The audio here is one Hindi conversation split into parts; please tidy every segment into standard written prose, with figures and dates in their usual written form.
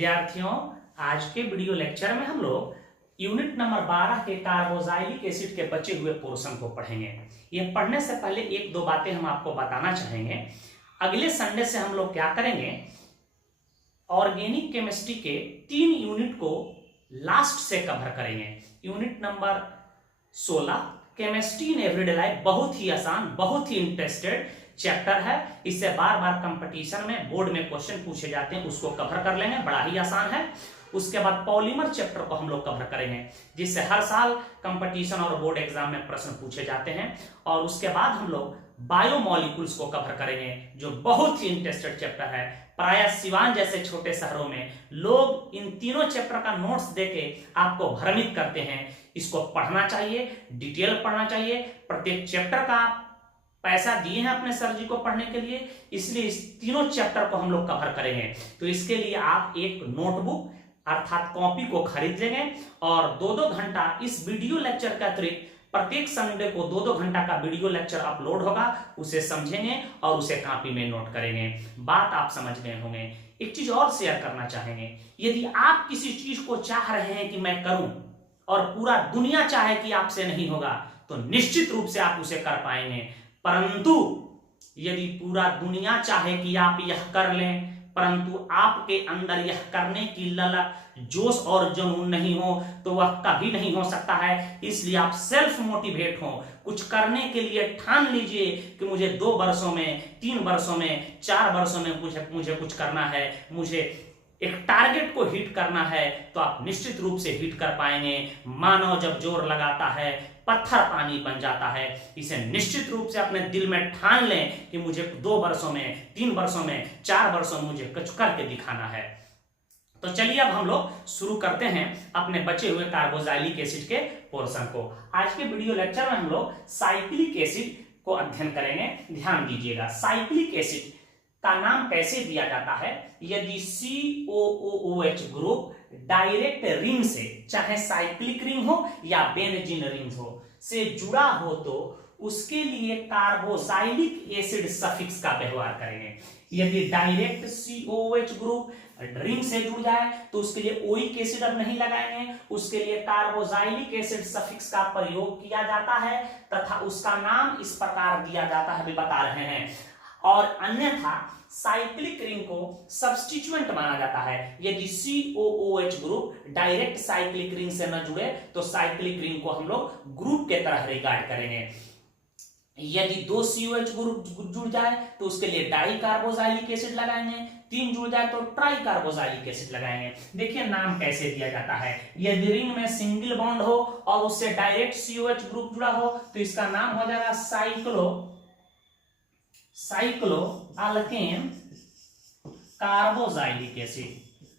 विद्यार्थियों, आज के वीडियो लेक्चर में हम लोग यूनिट नंबर 12 के कार्बोक्सिलिक एसिड के बचे हुए पोर्शन को पढ़ेंगे। ये पढ़ने से पहले एक दो बातें हम आपको बताना चाहेंगे। अगले संडे से हम लोग क्या करेंगे, ऑर्गेनिक केमिस्ट्री के 3 यूनिट को लास्ट से कवर करेंगे। Unit number 16 chemistry in everyday life, बहुत ही आसान, बहुत ही इंटरेस्टेड चैप्टर है। इससे बार बार कंपटीशन में बोर्ड में क्वेश्चन पूछे जाते हैं, उसको कवर कर लेंगे, बड़ा ही आसान है। उसके बाद पॉलीमर चैप्टर को हम लोग कवर करेंगे, जिससे हर साल कंपटीशन और बोर्ड एग्जाम में प्रश्न पूछे जाते हैं। और उसके बाद हम लोग बायोमॉलिक्यूल्स को कवर करेंगे, जो बहुत ही इंटरेस्टेड चैप्टर है। प्राय सिवान जैसे छोटे शहरों में लोग इन तीनों चैप्टर का नोट्स देके आपको भ्रमित करते हैं। इसको पढ़ना चाहिए, डिटेल पढ़ना चाहिए। प्रत्येक चैप्टर का पैसा दिए हैं अपने सर जी को पढ़ने के लिए, इसलिए इस तीनों चैप्टर को हम लोग कवर करेंगे। तो इसके लिए आप एक नोटबुक अर्थात कॉपी को खरीद लेंगे और 2-2 घंटा इस वीडियो लेक्चर के अतिरिक्त प्रत्येक संडे को 2-2 घंटा का वीडियो लेक्चर अपलोड होगा, उसे समझेंगे और उसे कॉपी में नोट करेंगे। बात आप समझ गए होंगे। एक चीज और शेयर करना चाहेंगे, यदि आप किसी चीज को चाह रहे हैं कि मैं करूं और पूरा दुनिया चाहे कि आपसे नहीं होगा, तो निश्चित रूप से आप उसे कर पाएंगे। परंतु यदि पूरा दुनिया चाहे कि आप यह कर लें, परंतु आपके अंदर यह करने की ललक, जोश और जुनून नहीं हो, तो वह कभी नहीं हो सकता है। इसलिए आप सेल्फ मोटिवेट हो, कुछ करने के लिए ठान लीजिए कि मुझे 2 वर्षों में, 3 वर्षों में, 4 वर्षों में मुझे कुछ करना है, मुझे एक टारगेट को हिट करना है, तो आप निश्चित रूप से हिट कर पाएंगे। मानव जब जोर लगाता है, पत्थर पानी बन जाता है। इसे निश्चित रूप से अपने दिल में ठान लें कि मुझे 2 वर्षों में, 3 वर्षों में, 4 वर्षों में मुझे कुछ करके दिखाना है। तो चलिए अब हम लोग शुरू करते हैं अपने बचे हुए कार्बोक्सिलिक एसिड के पोर्शन को। आज के वीडियो लेक्चर में हम लोग साइक्लिक एसिड को अध्ययन करेंगे। ध्यान दीजिएगा, साइक्लिक एसिड का नाम कैसे दिया जाता है। यदि COOH ग्रुप डायरेक्ट रिंग से, चाहे साइक्लिक रिंग हो या बेंजीन रिंग हो, से जुड़ा हो, तो उसके लिए कार्बोक्सिलिक एसिड सफिक्स का व्यवहार करेंगे। यदि डायरेक्ट COOH ग्रुप रिंग से जुड़ जाए तो उसके लिए ओइक एसिड अब नहीं लगाएंगे, उसके लिए कार्बोक्सिलिक एसिड सफिक्स का प्रयोग किया जाता है तथा उसका नाम इस प्रकार दिया जाता है, भी बता रहे हैं। और अन्यथा साइक्लिक रिंग को सब्स्टिट्यूएंट माना जाता है। यदि COOH group direct cyclic ring से न जुड़े तो साइक्लिक रिंग को हम लोग ग्रुप के तरह रिगार्ड करेंगे। यदि 2 COH ग्रुप जुड़ जाए तो उसके लिए डाई कार्बोक्सिलिक एसिड लगाएंगे, 3 जुड़ जाए तो ट्राई कार्बोक्सिलिक एसिड लगाएंगे। देखिए नाम कैसे दिया जाता है। यदि रिंग में सिंगल बॉन्ड हो और उससे डायरेक्ट COH ग्रुप जुड़ा हो तो इसका नाम हो जाएगा साइक्लोअल्केन कार्बोक्सिलिक एसिड,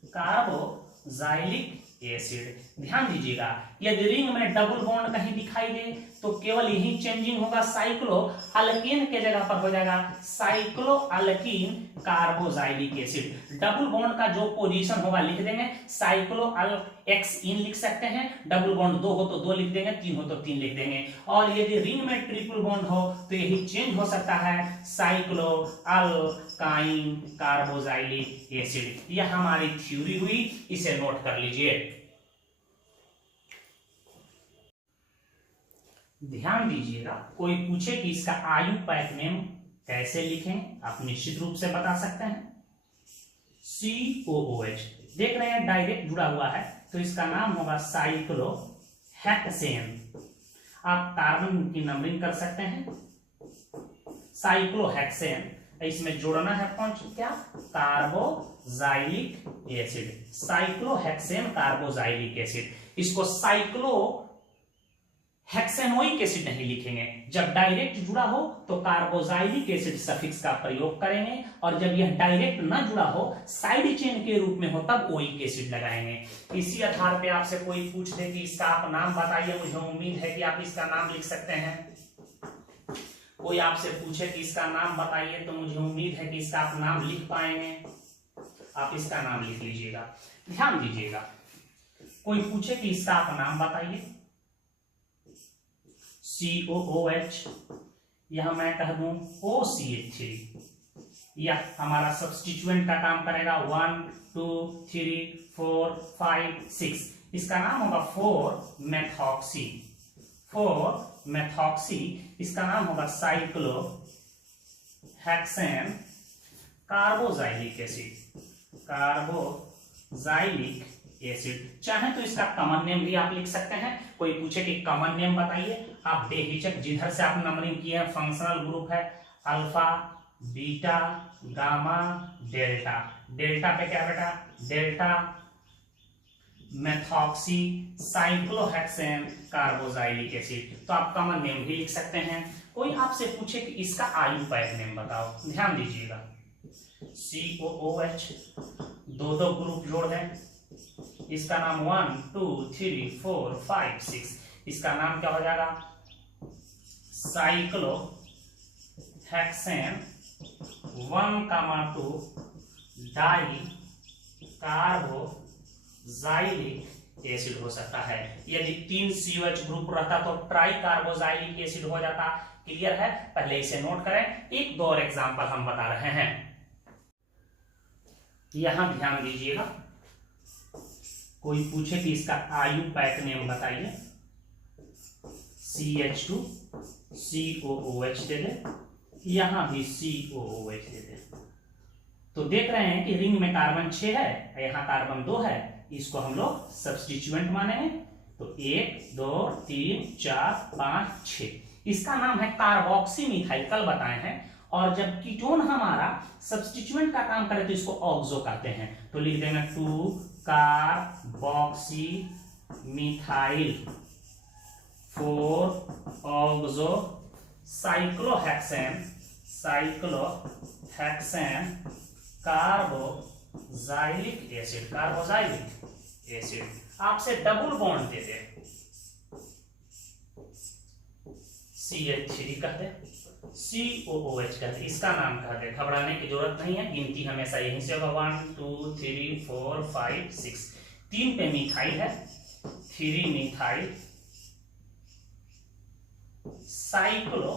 कार्बोक्सिलिक एसिड। ध्यान दीजिएगा, यदि रिंग में डबल बॉन्ड कहीं दिखाई दे तो केवल यही चेंजिंग होगा, साइक्लोअल्केन के जगह पर हो जाएगा साइक्लोअल्कीन कार्बोक्सिलिक एसिड। डबल बॉन्ड का जो पोजीशन होगा लिख देंगे, साइक्लोअल्केन लिख सकते हैं। डबल बॉन्ड 2 हो तो 2 लिख देंगे, 3 हो तो 3 लिख देंगे। और यदि रिंग में ट्रिपल बॉन्ड हो तो यही चेंज हो सकता है, साइक्लोअल्काइन कार्बोक्सिलिक एसिड। यह हमारी थ्योरी हुई, इसे नोट कर लीजिए। ध्यान दीजिएगा, कोई पूछे कि इसका आयु पैक नेम कैसे लिखें, आप निश्चित रूप से बता सकते हैं। COOH देख रहे हैं डायरेक्ट जुड़ा हुआ है तो इसका नाम होगा साइक्लोहेक्सेन। आप कार्बन की नंबरिंग कर सकते हैं, साइक्लोहेक्सेन। इसमें जोड़ना है क्या, carboxylic acid, cyclohexane carboxylic acid. इसको साइक्लो हेक्सेनोइक एसिड नहीं लिखेंगे। जब डायरेक्ट जुड़ा हो तो कार्बोक्सिलिक एसिड सफिक्स का प्रयोग करेंगे, और जब यह डायरेक्ट न जुड़ा हो, साइड चेन के रूप में हो, तब ओइक एसिड लगाएंगे। इसी आधार पे आपसे कोई पूछ दे कि इसका आप नाम बताइए, मुझे उम्मीद है कि आप इसका नाम लिख सकते हैं। कोई आपसे पूछे कि इसका नाम बताइए तो मुझे उम्मीद है कि इसका आप नाम लिख पाएंगे। आप इसका नाम लिख लीजिएगा। ध्यान दीजिएगा, कोई पूछे कि इसका आप नाम बताइए, COOH, यहां मैं कह दूं OCH3, या हमारा सब्स्टिट्यूएंट का काम करेगा 1 2 3 4 5 6, इसका नाम होगा 4 मेथॉक्सी। 4 मेथॉक्सी, इसका नाम होगा cyclo hexane carboxylic acid. Carboxylic acid, चाहे तो इसका कॉमन नेम भी आप लिख सकते हैं। कोई पूछे कि कॉमन नेम बताइए, आप बेहिचक जिधर से आप नंबरिंग किए हैं, फंक्शनल ग्रुप है alpha beta gamma delta. Delta पे क्या बेटा, delta methoxy cyclohexane carboxylic acid, तो आप कॉमन नेम भी लिख सकते हैं। कोई आपसे पूछे कि इसका आयुपैक नेम बताओ, ध्यान दीजिएगा, COOH, दो ग्रुप जोड़ दें, इसका नाम 1 2 3 4 5 6, इसका नाम क्या हो जाएगा, cyclohexane 1,2 di carboxylic acid हो सकता है। यदि 3 COH ग्रुप रहता तो ट्राई कार्बोजाइलिक एसिड हो जाता। क्लियर है, पहले इसे नोट करें। एक दो और एग्जांपल हम बता रहे हैं, यहां ध्यान दीजिएगा। कोई पूछे कि इसका आयुपैक नेम बताइए, CH2 COOH दे दे, यहां भी COOH दे दे। तो देख रहे हैं कि रिंग में कार्बन 6 है, यहां कार्बन 2 है, इसको हम लोग सब्स्टिट्यूएंट मानेंगे। तो 1 2 3 4 5 6, इसका नाम है कार्बोक्सी मिथाइल, कल बताए हैं। और जब कीटोन हमारा सब्स्टिट्यूएंट का काम करे तो इसको ऑक्सो कहते हैं। तो लिख देंगे 2 carboxy methyl 4 oxo cyclohexane carboxylic acid. आपसे डबल बॉन्ड दे दे, CH3 कहते, COOH कहते, इसका नाम कहते, घबराने की जरूरत नहीं है, गिनती हमेशा यहीं से होगा 1 2 3 4 5 6। 3 पे मिथाइल है, 3 मिथाइल साइक्लो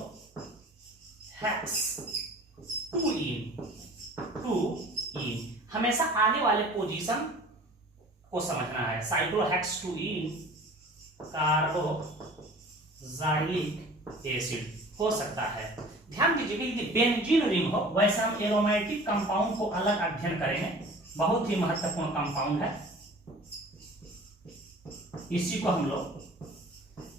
हेक्स 2 इन। हमेशा आगे वाले पोजीशन को समझना है। साइक्लोहेक्स 2 इन कार्बोजाइलिक एसिड हो सकता है। ध्यान दीजिएगा, यदि बेंजीन रिंग हो, वैसे हम एरोमेटिक कंपाउंड को अलग अध्ययन करेंगे, बहुत ही महत्वपूर्ण कंपाउंड है। इसी को हम लोग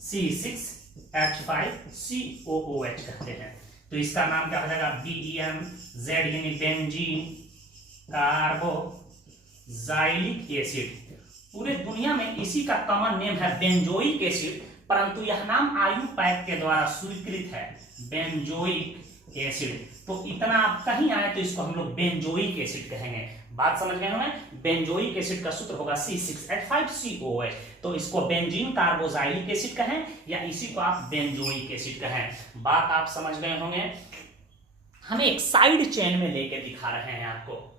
C6H5COOH कहते हैं। तो इसका नाम क्या हो जाएगा, BENZ यानी बेंजीन कार्बोजाइलिक एसिड। पूरे दुनिया में इसी का कॉमन नेम है बेंजोइक एसिड, परंतु यह नाम आयुपैक के द्वारा स्वीकृत है, बेंजोइक एसिड। तो इतना आप कहीं आए तो इसको हम लोग बेंजोइक एसिड कहेंगे। बात समझ गए हमें? बेंजोइक एसिड का सूत्र होगा C6H5COOH। तो इसको बेंजीन कार्बोजाइलिक एसिड कहें या इसी को आप बेंजोइक एसिड कहें। बात आप समझ गए होंगे। हम एक साइड चेन में लेके दिखा रहे हैं आपको।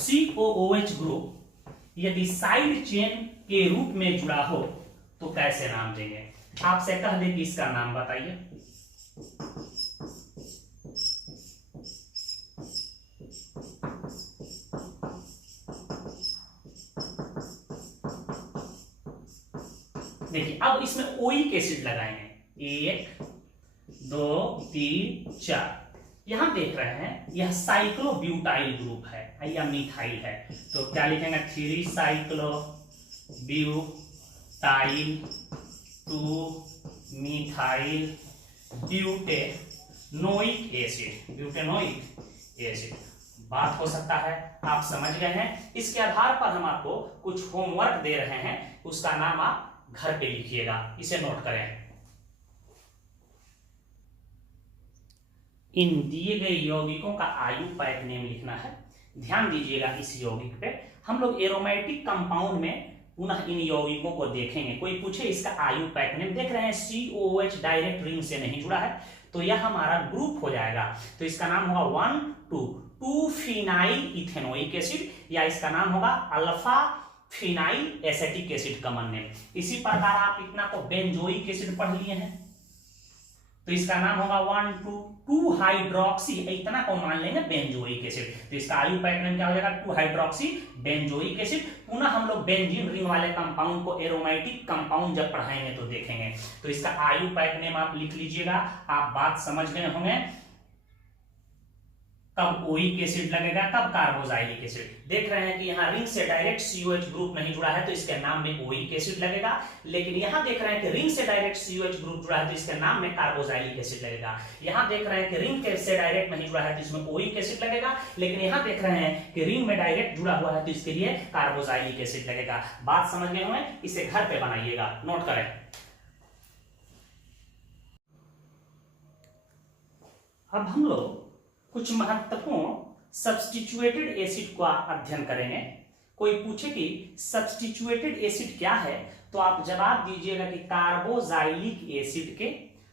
COOH ग्रुप यदि साइड चेन के रूप में जुड़ा हो तो कैसे नाम देंगे? आपसे कह दे कि इसका नाम बताइए। देखिए, अब इसमें ओइक एसिड लगाएंगे, 1 2 3 4। यहां देख रहे हैं यह साइक्लोब्यूटाइल ग्रुप है या मिथाइल है, तो क्या लिखेंगे? 3 साइक्लोब्यूटाइल 2 मिथाइल ब्यूटेनोइक एसिड। बात हो सकता है आप समझ गए हैं। इसके आधार पर हम आपको कुछ होमवर्क दे रहे हैं, उसका नाम आप घर पे लिखिएगा, इसे नोट करें। इन दिए गए यौगिकों का आयुपैक नेम लिखना है। ध्यान दीजिएगा इस यौगिक पे। हम लोग एरोमेटिक कंपाउंड में पुनः इन यौगिकों को देखेंगे। कोई पूछे इसका आयुपैक नेम, देख रहे हैं COOH डायरेक्ट रिंग से नहीं जुड़ा है, तो यह हमारा ग्रुप हो जाएगा। तो इसका नाम होगा 1,2 फिनाइल इथेनोइक एसिड, या इसका नाम होगा alpha phenyl acetic acid common name. इसी प्रकार आप इतना को बेंजोइक एसिड पढ़ लिए हैं, तो तो इसका नाम होगा 1,2 हाइड्रोक्सी, इतना को मान लेंगे बेंजोइक एसिड। तो इसका आयुपैक नेम क्या हो जाएगा 2 हाइड्रोक्सी बेंजोइक एसिड। पुनः हम लोग बेंजीन रिंग वाले कंपाउंड को एरोमेटिक कंपाउंड जब पढ़ाएंगे तो देखेंगे। तो इसका आयुपैक नेम आप लिख लीजिएगा। आप बात समझ गए होंगे, कब ओइक एसिड लगेगा, कब कार्बोजाइलिक एसिड। देख रहे हैं कि यहाँ रिंग से डायरेक्ट COH ग्रुप नहीं जुड़ा है तो इसके नाम में ओइक एसिड लगेगा, लेकिन यहाँ देख रहे हैं कि रिंग से डायरेक्ट COH ग्रुप जुड़ा है तो इसके नाम में कार्बोजाइलिक एसिड लगेगा। यहाँ देख रहे हैं कि रिंग से डायरेक्ट नहीं जुड़ा है तो इसमें ओइक एसिड लगेगा, लेकिन यहाँ देख रहे हैं कि रिंग में डायरेक्ट जुड़ा हुआ है तो इसके लिए कार्बोजाइलिक एसिड लगेगा। बात समझ गए होंगे, इसे घर पे बनाइएगा, नोट करें। अब हम लोग कुछ महत्वपूर्ण सब्स्टिट्यूटेड एसिड का अध्ययन करेंगे। कोई पूछे कि सब्स्टिट्यूटेड एसिड क्या है तो आप जवाब दीजिएगा कि कार्बोजाइलिक एसिड के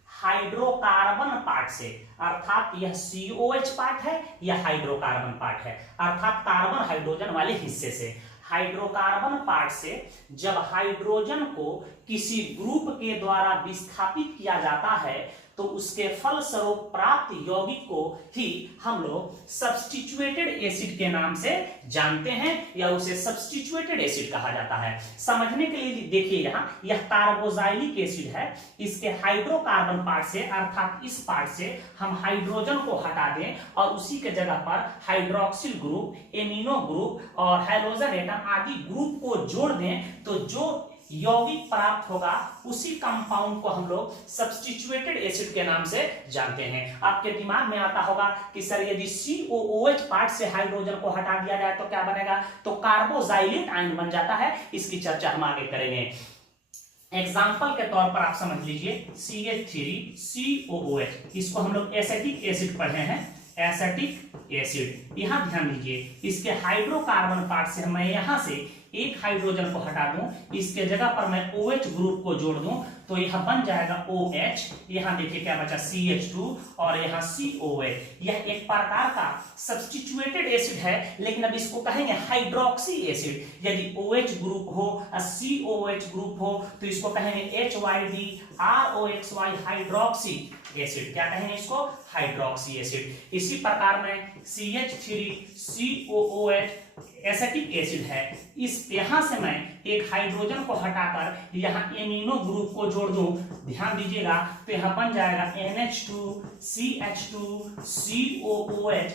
हाइड्रोकार्बन पार्ट से, अर्थात यह COH पार्ट है या हाइड्रोकार्बन पार्ट है, अर्थात कार्बन हाइड्रोजन वाले हिस्से से, हाइड्रोकार्बन पार्ट से जब हाइड्रोजन को किसी ग्रुप के द्वारा विस्थापित किया जाता है तो उसके फलस्वरूप प्राप्त यौगिक को ही हम लोग सब्स्टिट्यूटेड एसिड के नाम से जानते हैं या उसे सब्स्टिट्यूटेड एसिड कहा जाता है। समझने के लिए देखिए, यहाँ यह कार्बोजाइलिक एसिड है, इसके हाइड्रोकार्बन पार्ट से अर्थात इस पार्ट से हम हाइड्रोजन को हटा दें और उसी के जगह पर हाइड्रोक्सिल ग्रुप, एमिनो ग्रुप और हाइड्रोजन एटम आदि ग्रुप को जोड़ दें तो जो यौगिक प्राप्त होगा उसी कंपाउंड को हम लोग सब्स्टिट्यूटेड एसिड के नाम से जानते हैं। आपके दिमाग में आता होगा कि सर यदि COOH पार्ट से हाइड्रोजन को हटा दिया जाए तो क्या बनेगा, तो कार्बोजाइलिक आयन बन जाता है। इसकी चर्चा हम आगे करेंगे। एग्जाम्पल के तौर पर आप समझ लीजिए CH3COOH, इसको हम लोग एसिटिक एसिड पढ़े हैं, एसिटिक एसिड। यहां ध्यान दीजिए, इसके हाइड्रोकार्बन पार्ट से मैं यहां से एक हाइड्रोजन को हटा दूं, इसके जगह पर मैं OH ग्रुप को जोड़ दूं तो यह बन जाएगा OH। यहां देखिए क्या बचा CH2 और यहां COH। यह एक प्रकार का सब्स्टिट्यूटेड एसिड है, लेकिन अब इसको कहेंगे हाइड्रोक्सी एसिड। यदि OH ग्रुप हो और COH ग्रुप हो तो इसको कहेंगे HYDROXY हाइड्रोक्सी एसिड। क्या कहेंगे इसको, हाइड्रोक्सी एसिड। इसी प्रकार में CH3COOH एसिटिक एसिड है, इस यहां से मैं एक हाइड्रोजन को हटाकर यहां एमिनो ग्रुप को जोड़ दूं, ध्यान दीजिएगा, तो यहां बन जाएगा NH2CH2COOH।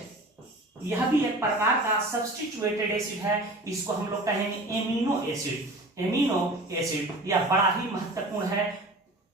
यह भी एक प्रकार का सब्स्टिट्यूटेड एसिड है, इसको हम लोग कहेंगे एमिनो एसिड। एमिनो एसिड यह बड़ा ही महत्वपूर्ण है,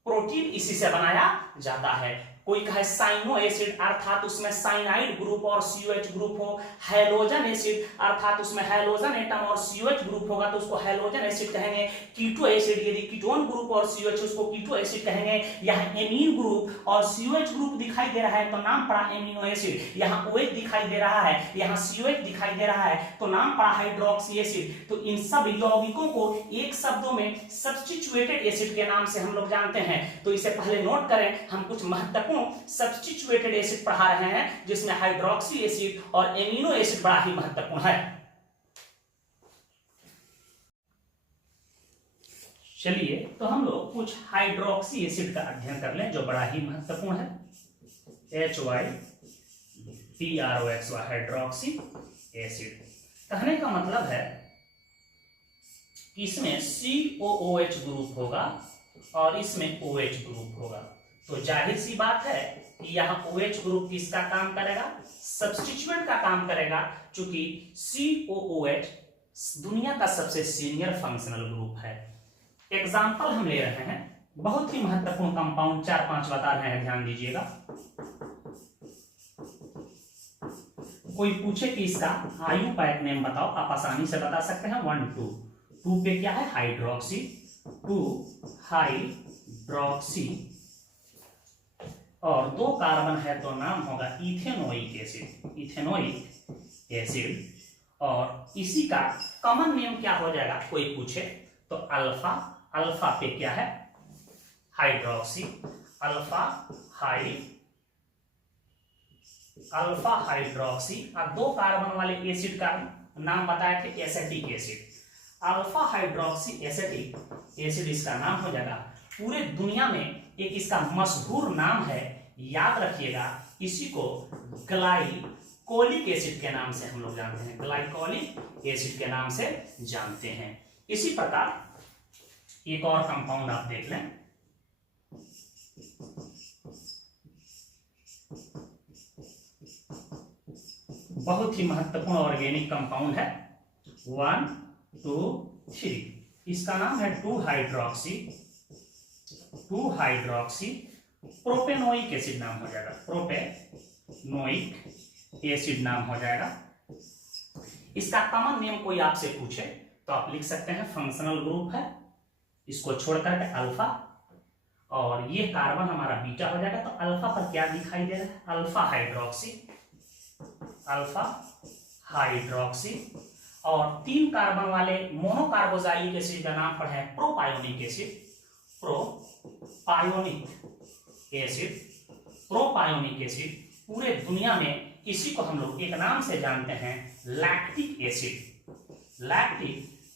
प्रोटीन इसी से बनाया जाता है। कोई कहे साइनो एसिड, अर्थात उसमें साइनाइड ग्रुप और COH ग्रुप हो। हैलोजन एसिड, अर्थात उसमें हैलोजन एटम और COH ग्रुप होगा तो उसको हैलोजन एसिड कहेंगे। कीटो एसिड, यदि कीटोन ग्रुप और COH उसको कीटो एसिड कहेंगे। यहाँ एमीन ग्रुप और COH ग्रुप दिखाई दे रहा है तो नाम पड़ा एमिनो एसिड। यहाँ OH दिखाई दे रहा है, यहाँ COH दिखाई दे रहा है तो नाम पड़ा हाइड्रोक्सी एसिड। तो इन सब यौगिकों को एक शब्दों में सब्स्टिट्यूटेड एसिड के नाम से हम लोग जानते हैं। तो इसे पहले नोट करें, हम कुछ महत्वपूर्ण सब्स्टिट्यूटेड एसिड पढ़ा रहे हैं जिसमें हाइड्रोक्सी एसिड और एमिनो एसिड बड़ा ही महत्वपूर्ण है। चलिए तो हम लोग कुछ हाइड्रोक्सी एसिड का अध्ययन कर लें जो बड़ा ही महत्वपूर्ण है। HYDROXY hydroxy acid. कहने का मतलब है कि इसमें COOH ग्रुप होगा और इसमें OH ग्रुप होगा। तो जाहिर सी बात है कि यहाँ OH ग्रुप किसका काम करेगा, सब्स्टिट्यूएंट का काम करेगा, क्योंकि COOH दुनिया का सबसे सीनियर फंक्शनल ग्रुप है। एग्जाम्पल हम ले रहे हैं, बहुत ही महत्वपूर्ण कंपाउंड 4-5 बता रहे हैं, ध्यान दीजिएगा। कोई पूछे कि इसका आयुपैक नेम बताओ, आप आसानी से बता सकते हैं 1, 2 पे क्या है, हाइड्रोक्सी, 2 हाइड्रोक्सी और 2 कार्बन है तो नाम होगा इथेनोइक एसिड, इथेनोइक एसिड। और इसी का कॉमन नेम क्या हो जाएगा, कोई पूछे तो अल्फा, अल्फा पे क्या है, हाइड्रोक्सी, अल्फा हाइड्रोक्सी। और 2 कार्बन वाले एसिड का नाम बताया थे acetic acid, alpha hydroxy acetic acid इसका नाम हो जाएगा। पूरे दुनिया में एक इसका मशहूर नाम है याद रखिएगा इसी को ग्लाइकोलिक एसिड के नाम से हम लोग जानते हैं, ग्लाइकोलिक एसिड के नाम से जानते हैं। इसी प्रकार एक और कंपाउंड आप देख लें, बहुत ही महत्वपूर्ण ऑर्गेनिक कंपाउंड है 1 2 3, इसका नाम है 2 हाइड्रोक्सी प्रोपेनोइक एसिड नाम हो जाएगा, प्रोपेनोइक एसिड नाम हो जाएगा। इसका कॉमन नेम कोई आपसे पूछे तो आप लिख सकते हैं फंक्शनल ग्रुप है, इसको छोड़कर के अल्फा, और ये कार्बन हमारा बीटा हो जाएगा। तो अल्फा पर क्या दिखाई दे रहा है, अल्फा हाइड्रोक्सी, और 3 कार्बन वाले मोनोकार्बोजाइलिक एसिड का नाम पढ़े हैं प्रोपायोनिक एसिड। पूरे दुनिया में इसी को हम लोग एक नाम से जानते हैं लैक्टिक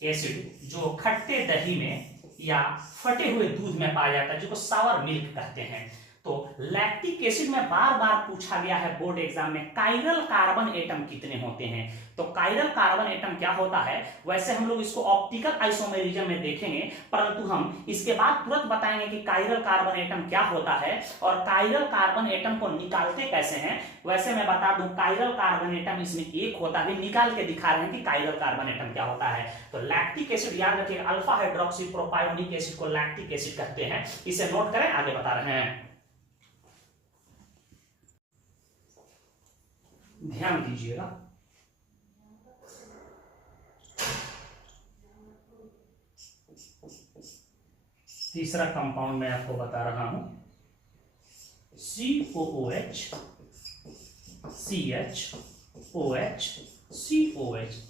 एसिड, जो खट्टे दही में या फटे हुए दूध में पाया जाता है, जिसको सावर मिल्क कहते हैं। तो लैक्टिक एसिड में बार बार पूछा गया है बोर्ड एग्जाम में, कायरल कार्बन एटम कितने होते हैं। तो कायरल कार्बन एटम क्या होता है, वैसे हम लोग इसको ऑप्टिकल आइसोमेरिज्म में देखेंगे, परंतु हम इसके बाद तुरंत बताएंगे कि कायरल कार्बन एटम क्या होता है और कायरल कार्बन एटम को निकालते कैसे हैं। वैसे मैं बता दूं, कायरल कार्बन एटम इसमें एक होता है, निकाल के दिखा रहे हैं कि कायरल कार्बन एटम क्या होता है। तो लैक्टिक एसिड याद रखिएगा, अल्फा हाइड्रोक्सी प्रोपायोनिक एसिड को लैक्टिक एसिड कहते हैं। इसे नोट करें, आगे बता रहे हैं, ध्यान दीजिएगा। तीसरा कंपाउंड मैं आपको बता रहा हूं, COOH,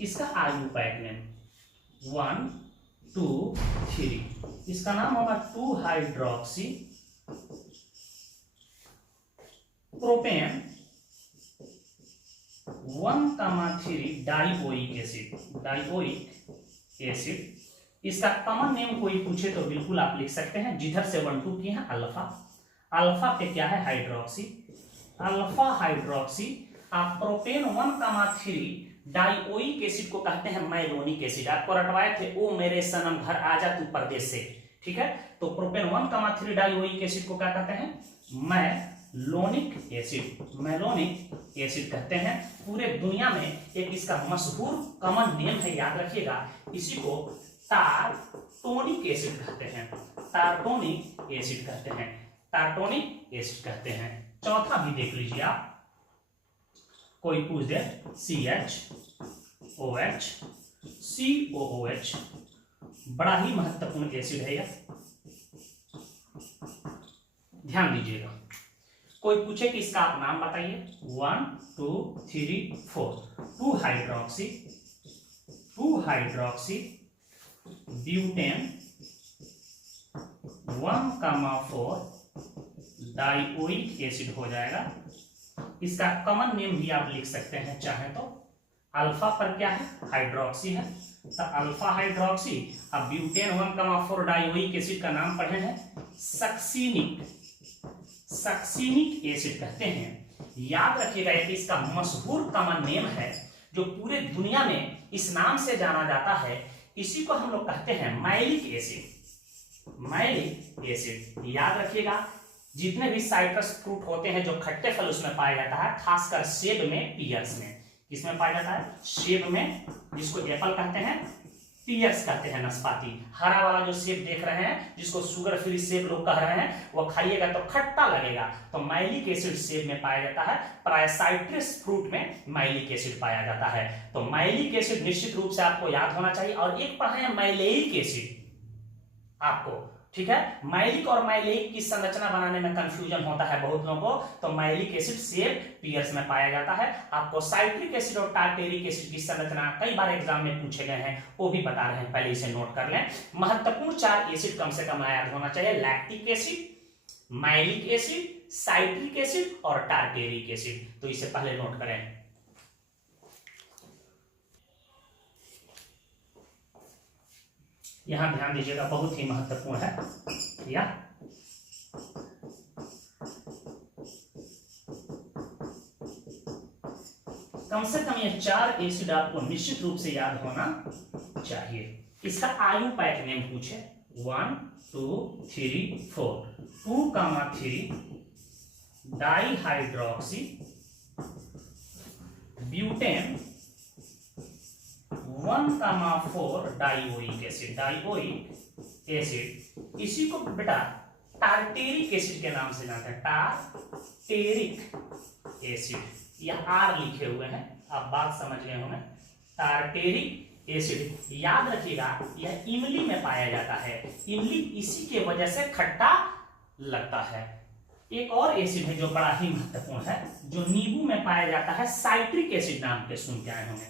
इसका आयुपैक नेम 1 2 3, इसका नाम होगा 2 हाइड्रोक्सी प्रोपेन 1,3 डाइओइक एसिड। इसका कॉमन नेम कोई पूछे तो बिल्कुल आप लिख सकते हैं, जिधर से 1 2 किए हैं अल्फा पे क्या है हाइड्रोक्सी, अल्फा हाइड्रोक्सी। आप प्रोपेन 1,3 डाइओइक एसिड को कहते हैं मैलोनिक एसिड। आपको रटवाए थे, ओ मेरे सनम घर आजा तू परदेश से, ठीक है। तो प्रोपेन 1,3 डाइओइक एसिड को क्या कहते हैं, मैलोनिक एसिड कहते हैं। पूरे दुनिया में एक इसका मशहूर कॉमन नेम है, याद रखिएगा, इसी को टार्टोनिक एसिड कहते हैं। चौथा भी देख लीजिए आप, कोई पूछ दे COOH, बड़ा ही महत्वपूर्ण एसिड है यह, ध्यान दीजिएगा। कोई पूछे कि इसका आप नाम बताइए, 1 2 3 4, 2 हाइड्रोक्सी ब्यूटेन 1,4 डाइओइक एसिड हो जाएगा। इसका कॉमन नेम भी आप लिख सकते हैं चाहे तो, अल्फा पर क्या है हाइड्रोक्सी है, तो अल्फा हाइड्रोक्सी। अब ब्यूटेन 1,4 डाइओइक एसिड का नाम पढ़े हैं सक्सिनिक एसिड कहते हैं। याद रखिएगा कि इसका मशहूर कॉमन नेम है, जो पूरे दुनिया में इस नाम से जाना जाता है, इसी को हम लोग कहते हैं मैलिक एसिड। याद रखिएगा, जितने भी साइट्रस फ्रूट होते हैं जो खट्टे फल, उसमें पाया जाता है, खासकर सेब में, पियर्स में। किसमें पाया जाता है, सेब में, जिसको एप्पल कहते हैं, पियर्स कहते हैं नाशपाती। हरा वाला जो सेब देख रहे हैं, जिसको शुगर फ्री सेब लोग कह रहे हैं, वो खाइएगा तो खट्टा लगेगा, तो मैलिक एसिड सेब में पाया जाता है। प्राय साइट्रस फ्रूट में मैलिक एसिड पाया जाता है। तो मैलिक एसिड निश्चित रूप से आपको याद होना चाहिए। और एक पढ़े हैं मैलेइक एसिड आपको, ठीक है। मैलिक और मैलेइक की संरचना बनाने में कंफ्यूजन होता है बहुत लोगों को। तो मैलिक एसिड सेब पियर्स में पाया जाता है। आपको साइट्रिक एसिड और टार्टेरिक एसिड की संरचना कई बार एग्जाम में पूछे गए हैं, वो भी बता रहे हैं, पहले इसे नोट कर लें। महत्वपूर्ण 4 एसिड कम से कम याद होना चाहिए, lactic acid, malic acid, citric acid और टार्टेरिक एसिड। तो इसे पहले नोट करें। यहां ध्यान दीजिएगा, बहुत ही महत्वपूर्ण है। या कम से कम ये 4 एसिड आपको निश्चित रूप से याद होना चाहिए। इसका आयु पैक नेम पूछे 1 2 3 4 2,3 dihydroxy butane 1,4 dioic acid. Dioic acid इसी को बेटा टार्टेरिक एसिड के नाम से जानते हैं। टार्टेरिक एसिड यह आर लिखे हुए हैं, आप बात समझ गए होंगे। टार्टेरिक एसिड याद रखिएगा यह इमली में पाया जाता है। इमली इसी के वजह से खट्टा लगता है। एक और एसिड है जो बड़ा ही महत्वपूर्ण है, जो नींबू में पाया जाता है, साइट्रिक एसिड नाम के सुन के आए होंगे।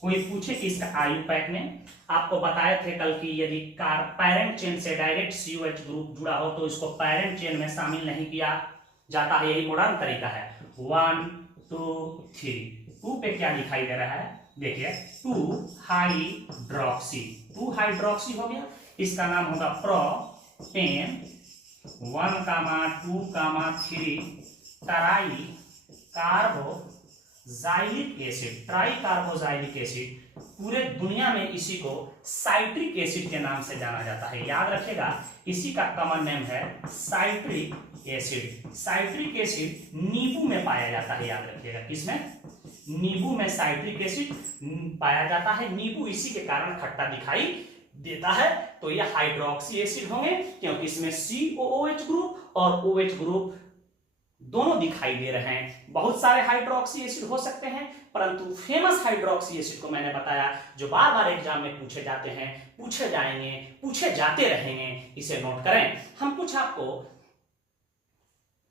कोई पूछे कि इसका आयु पैक ने आपको बताए थे कल की, यदि पैरेंट चेन से डायरेक्ट COH ग्रुप जुड़ा हो तो इसको पैरेंट चेन में शामिल नहीं किया जाता है, यही मॉडर्न तरीका है। 1 2 3 2 पे क्या दिखाई दे रहा है, देखिए 2 हाइड्रोक्सी। 2 हाइड्रोक्सी हो गया, इसका नाम होगा propane 1,2,3 try carboxylic acid. Try carboxylic acid पूरे दुनिया में इसी को साइट्रिक एसिड के नाम से जाना जाता है। याद रखिएगा इसी का कॉमन नेम है साइट्रिक एसिड। साइट्रिक एसिड नींबू में पाया जाता है, याद रखिएगा किसमें, नींबू में साइट्रिक एसिड पाया जाता है। नींबू इसी के कारण खट्टा दिखाई देता है, तो यह हाइड्रोक्सी एसिड होंगे क्योंकि इसमें COOH ग्रुप और OH ग्रुप दोनों दिखाई दे रहे हैं। बहुत सारे हाइड्रोक्सी एसिड हो सकते हैं, परंतु फेमस हाइड्रोक्सी एसिड को मैंने बताया जो बार बार एग्जाम में पूछे जाते हैं, पूछे जाएंगे, पूछे जाते रहेंगे, इसे नोट करें। हम कुछ आपको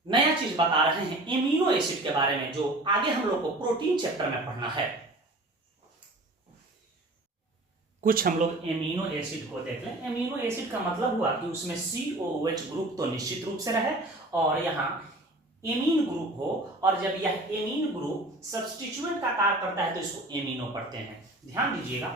नया चीज बता रहे हैं एमिनो एसिड के बारे में, जो आगे हम लोग को प्रोटीन चैप्टर में पढ़ना है। कुछ हम लोग एमिनो एसिड को देख लें। एमिनो एसिड का मतलब हुआ कि उसमें COOH ग्रुप तो निश्चित रूप से रहे और यहाँ एमीन ग्रुप हो, और जब यह एमीन ग्रुप सब्स्टिट्यूएंट का कार्य करता है तो इसको एमिनो पढ़ते हैं। ध्यान दीजिएगा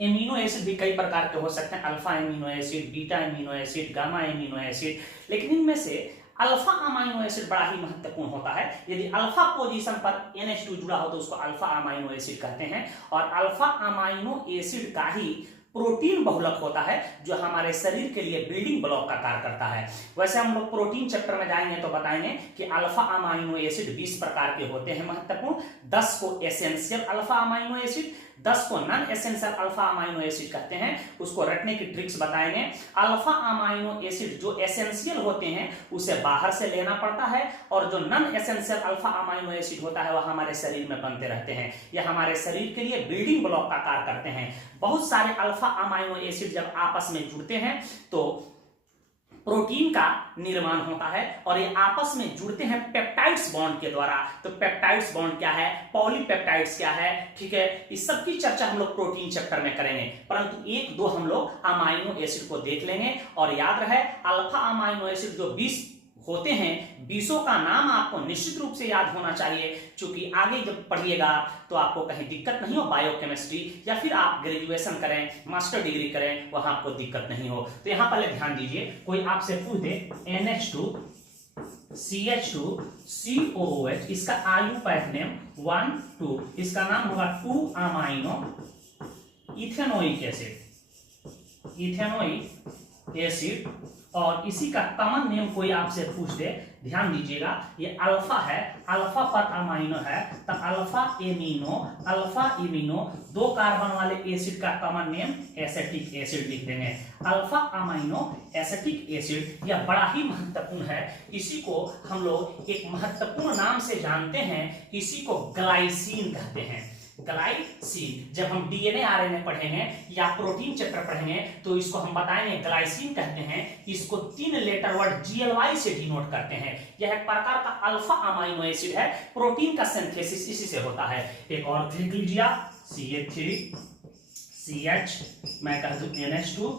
एमिनो एसिड भी कई प्रकार के हो सकते हैं, alpha amino acid, beta amino acid, gamma amino acid, लेकिन इनमें से अल्फा अमाइनो एसिड बड़ा ही महत्वपूर्ण होता है। यदि अल्फा पोजीशन पर NH2 जुड़ा हो तो उसको अल्फा अमाइनो एसिड कहते हैं, और अल्फा अमाइनो एसिड का ही प्रोटीन बहुलक होता है जो हमारे शरीर के लिए बिल्डिंग ब्लॉक का कार्य करता है। वैसे हम लोग प्रोटीन चैप्टर में जाएंगे तो बताएंगे कि अल्फा अमाइनो एसिड 20 प्रकार के होते हैं महत्वपूर्ण। 10 को एसेंशियल अल्फा अमाइनो एसिड, 10 को non essential alpha amino acid कहते हैं। उसको रटने की ट्रिक्स बताएंगे। अल्फा अमाइनो एसिड जो एसेंशियल होते हैं उसे बाहर से लेना पड़ता है, और जो non essential alpha amino acid होता है वह हमारे शरीर में बनते रहते हैं। यह हमारे शरीर के लिए बिल्डिंग ब्लॉक का कार्य करते हैं। बहुत सारे अल्फा अमाइनो एसिड जब आपस में जुड़ते हैं तो प्रोटीन का निर्माण होता है, और ये आपस में जुड़ते हैं पेप्टाइड्स बॉन्ड के द्वारा। तो पेप्टाइड्स बॉन्ड क्या है, पॉलीपेप्टाइड्स क्या है, ठीक है, इस सब की चर्चा हम लोग प्रोटीन चैप्टर में करेंगे, परंतु एक दो हम लोग अमाइनो एसिड को देख लेंगे। और याद रहे अल्फा अमाइनो एसिड जो 20 होते हैं, 20 का नाम आपको निश्चित रूप से याद होना चाहिए, क्योंकि आगे जब पढ़िएगा तो आपको कहीं दिक्कत नहीं हो, बायोकेमिस्ट्री या फिर आप ग्रेजुएशन करें, मास्टर डिग्री करें, वहां आपको दिक्कत नहीं हो। तो यहां पहले ध्यान दीजिए, कोई आपसे पूछ दे NH2 CH2 COOH, इसका आयु पैथ नेम 1 2, इसका नाम होगा 2 amino ethanoic acid, ethanoic acid. और इसी का कॉमन नेम कोई आपसे पूछ दे, ध्यान दीजिएगा ये अल्फा है, अल्फा पर अमाइनो है तो alpha amino, alpha imino, 2 carbon वाले एसिड का कॉमन नेम एसिटिक एसिड लिख देंगे। अल्फा अमाइनो एसिटिक एसिड यह बड़ा ही महत्वपूर्ण है। इसी को हम लोग एक महत्वपूर्ण नाम से जानते हैं, इसी को ग्लाइसिन कहते हैं। ग्लाइसिन जब हम DNA RNA पढ़ेंगे या प्रोटीन चैप्टर पढ़ेंगे तो इसको हम बताएंगे ग्लाइसिन कहते हैं। इसको 3 लेटर वर्ड GLY से डिनोट करते हैं। यह एक प्रकार का अल्फा अमाइनो एसिड है, प्रोटीन का सिंथेसिस इसी से होता है। एक और लिख लीजिए CH3 CH, मैं कह दूं NH2,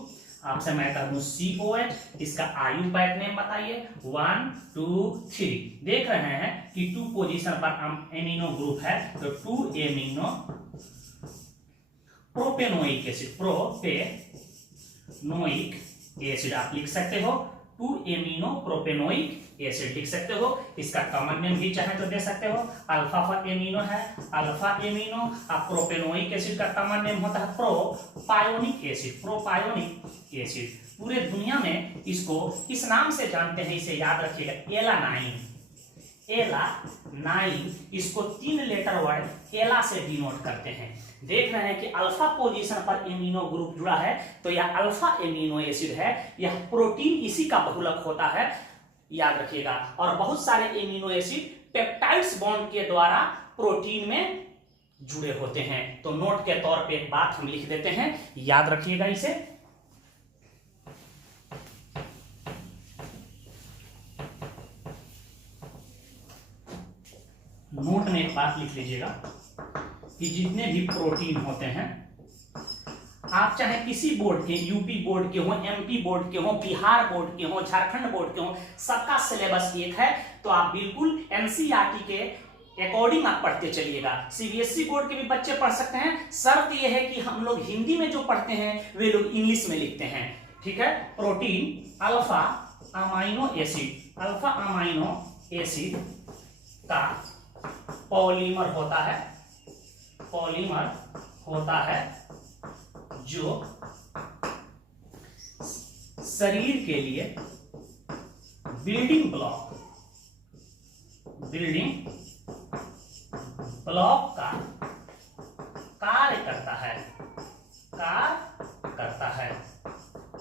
आपसे मैं कह दूं COH, इसका आयु पैक नेम बताइए 1 2 3। देख रहे हैं कि 2 पोजीशन पर एमिनो ग्रुप है तो 2 amino propanoic acid, propanoic acid आप लिख सकते हो, 2 एमिनो प्रोपेनोइक एसिड लिख सकते हो। इसका कॉमन नेम भी चाहे तो दे सकते हो, अल्फा एमिनो है, अल्फा एमिनो। अब प्रोपेनोइक एसिड का कॉमन नेम होता है प्रोपायोनिक एसिड, प्रोपायोनिक एसिड। पूरे दुनिया में इसको किस नाम से जानते हैं, इसे याद रखिएगा, एलानाइन, एलानाइन। इसको 3 लेटर वर्ड एला से डिनोट करते हैं। देख रहे हैं कि अल्फा पोजीशन पर एमिनो ग्रुप जुड़ा है, तो यह अल्फा एमिनो एसिड है। यह प्रोटीन इसी का बहुलक होता है, याद रखिएगा। और बहुत सारे एमिनो एसिड पेप्टाइड्स बॉन्ड के द्वारा प्रोटीन में जुड़े होते हैं। तो नोट के तौर पे एक बात हम लिख देते हैं, याद रखिएगा इसे। नोट में एक बात लिख लीजिएगा कि जितने भी प्रोटीन होते हैं, आप चाहे किसी बोर्ड के, यूपी बोर्ड के हो, एमपी बोर्ड के हो, बिहार बोर्ड के हो, झारखंड बोर्ड के हो, सबका सिलेबस एक है। तो आप बिल्कुल एनसीईआरटी के अकॉर्डिंग आप पढ़ते चलिएगा। सीबीएसई बोर्ड के भी बच्चे पढ़ सकते हैं, शर्त यह है कि हम लोग हिंदी में जो पढ़ते हैं वे लोग इंग्लिश में लिखते हैं, ठीक है। Protein alpha amino acid, alpha amino acid का पॉलीमर होता है, पॉलीमर होता है जो शरीर के लिए बिल्डिंग ब्लॉक का कार्य करता है।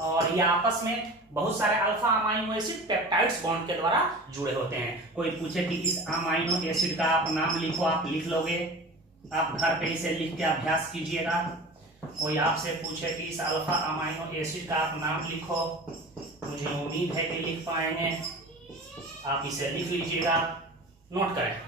और ये आपस में बहुत सारे alpha amino acid peptides bond के द्वारा जुड़े होते हैं। कोई पूछे कि इस अमाइनो एसिड का आप नाम लिखो, आप लिख लोगे, आप घर पे इसे लिख के अभ्यास कीजिएगा। कोई आपसे पूछे कि इस अल्फा अमाइनो एसिड का आप नाम लिखो, मुझे उम्मीद है कि लिख पाएंगे, आप इसे लिख लीजिएगा, नोट करें।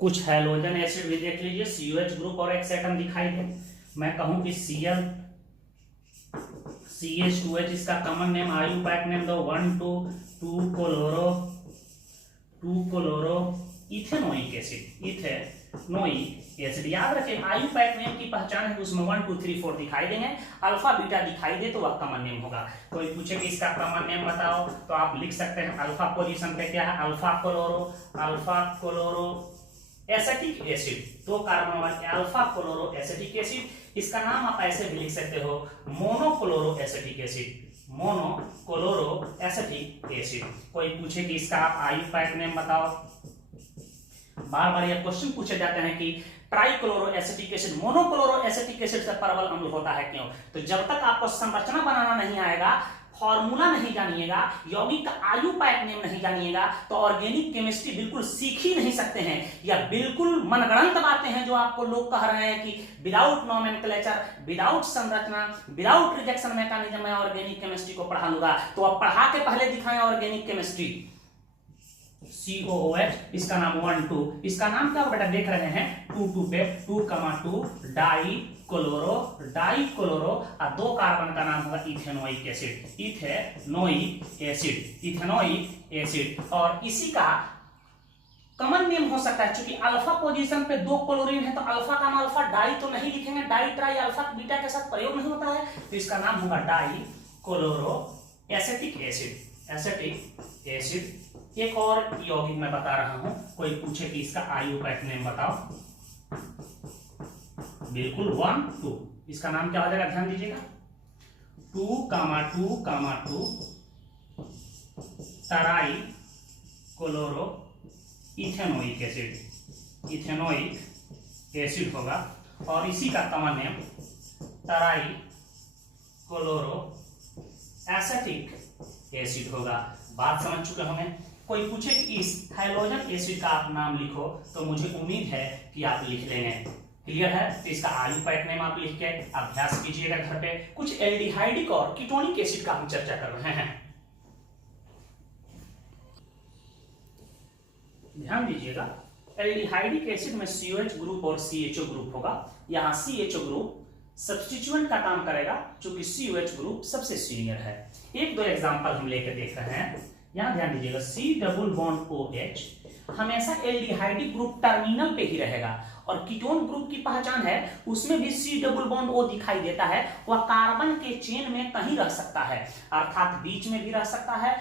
कुछ हैलोजन एसिड भी देख लीजिए, COH ग्रुप और एक एटम दिखाई दे। मैं कहूं कि CH2H, इसका कॉमन नेम आयुपैक नेम दो, 1,2 chloro ethanoic acid, ethanoic acid. याद रखें, आयुपैक नेम की पहचान है तो उसमें 1, 2, 3, 4 दिखाई देंगे, अल्फा बीटा दिखाई दे तो वह कॉमन नेम होगा। कोई पूछे कि इसका कॉमन नेम बताओ तो आप लिख सकते हैं, अल्फा पोजीशन पे क्या है, alpha chloro acetic acid, 2 carbon वाले अल्फा क्लोरो एसिटिक एसिड। इसका नाम आप ऐसे भी लिख सकते हो, monochloro acetic acid, monochloro acetic acid. कोई पूछे कि इसका आप आयुपैक नेम बताओ, बार बार ये क्वेश्चन पूछे जाते हैं कि trichloro acetic acid, monochloro acetic acid से परवल अम्ल होता है क्यों। तो जब तक आपको संरचना बनाना नहीं आएगा, फॉर्मूला नहीं जानिएगा, यौगिक का आयुपैक नेम नहीं जानिएगा, तो ऑर्गेनिक केमिस्ट्री बिल्कुल सीख ही नहीं सकते हैं। या बिल्कुल मनगढ़ंत बातें हैं जो आपको लोग कह रहे हैं कि विदाउट नोमेनक्लेचर, विदाउट संरचना, विदाउट रिजेक्शन मैकेनिज्म मैं ऑर्गेनिक केमिस्ट्री को पढ़ा लूंगा। तो अब पढ़ा के पहले दिखाएं ऑर्गेनिक केमिस्ट्री। COOH, इसका नाम 1, 2, इसका नाम क्या बेटा देख रहे हैं, 2 पे 2,2 डाइक्लोरो और 2 कार्बन का नाम होगा इथेनोइक एसिड, इथेनोइक एसिड। और इसी का कॉमन नेम हो सकता है, क्योंकि अल्फा पोजीशन पे 2 क्लोरीन है तो अल्फा का नाम अल्फा डाई तो नहीं लिखेंगे, डाई ट्राई अल्फा बीटा के साथ प्रयोग नहीं होता है, तो इसका नाम होगा डाइक्लोरो एसिटिक एसिड। एक और यौगिक मैं बता रहा हूं, कोई पूछे कि इसका आयुपैक नेम बताओ, बिल्कुल 1, 2, इसका नाम क्या हो जाएगा, ध्यान दीजिएगा, 2,2 ट्राइक्लोरो इथेनोइक एसिड होगा। और इसी का common name trichloro acetic acid होगा। बात समझ चुके होंगे। कोई पूछे कि इस हैलोजन एसिड का आप नाम लिखो, तो मुझे उम्मीद है कि आप लिख लेंगे, क्लियर है। तो इसका आयुपैक नेम आप लिख के अभ्यास कीजिएगा घर पे। कुछ एल्डिहाइडिक और कीटोनिक एसिड का हम चर्चा कर रहे हैं, ध्यान दीजिएगा। एल्डिहाइडिक एसिड में COH ग्रुप और CHO ग्रुप होगा। यहाँ CHO ग्रुप सब्स्टिट्यूएंट का काम करेगा, क्योंकि COH ग्रुप सबसे सीनियर है। 1-2 एग्जांपल हम लेकर देख रहे हैं, यहां ध्यान दीजिएगा। C डबल बॉन्ड OH हमेशा एल्डिहाइडिक ग्रुप टर्मिनल पे ही रहेगा, और कीटोन ग्रुप की पहचान है, उसमें भी C डबल बॉन्ड O दिखाई देता है, वह कार्बन के चेन में कहीं रह सकता है, अर्थात बीच में भी रह सकता है,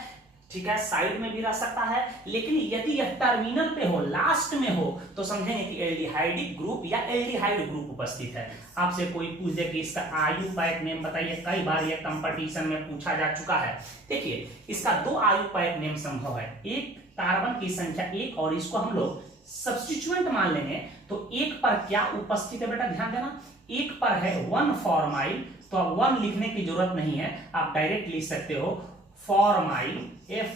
ठीक है, साइड में भी रह सकता है, लेकिन यदि यह टर्मिनल पे हो, लास्ट में हो, तो समझेंगे कि एल्डिहाइडिक ग्रुप या एल्डिहाइड ग्रुप उपस्थित है। आपसे कोई पूछ दे कि इसका आयुपैक नेम बताइए, कई बार यह कंपटीशन में पूछा जा चुका है। देखिए इसका दो आयुपैक नेम संभव है, एक कार्बन की संख्या 1 और इसको हम लोग सब्स्टिट्यूएंट मान लेंगे, तो 1 पर क्या उपस्थित है बेटा, ध्यान देना, 1 पर है 1 फॉर्माइल, तो अब 1 लिखने की जरूरत नहीं है, आप डायरेक्ट लिख सकते हो फॉर्माइल,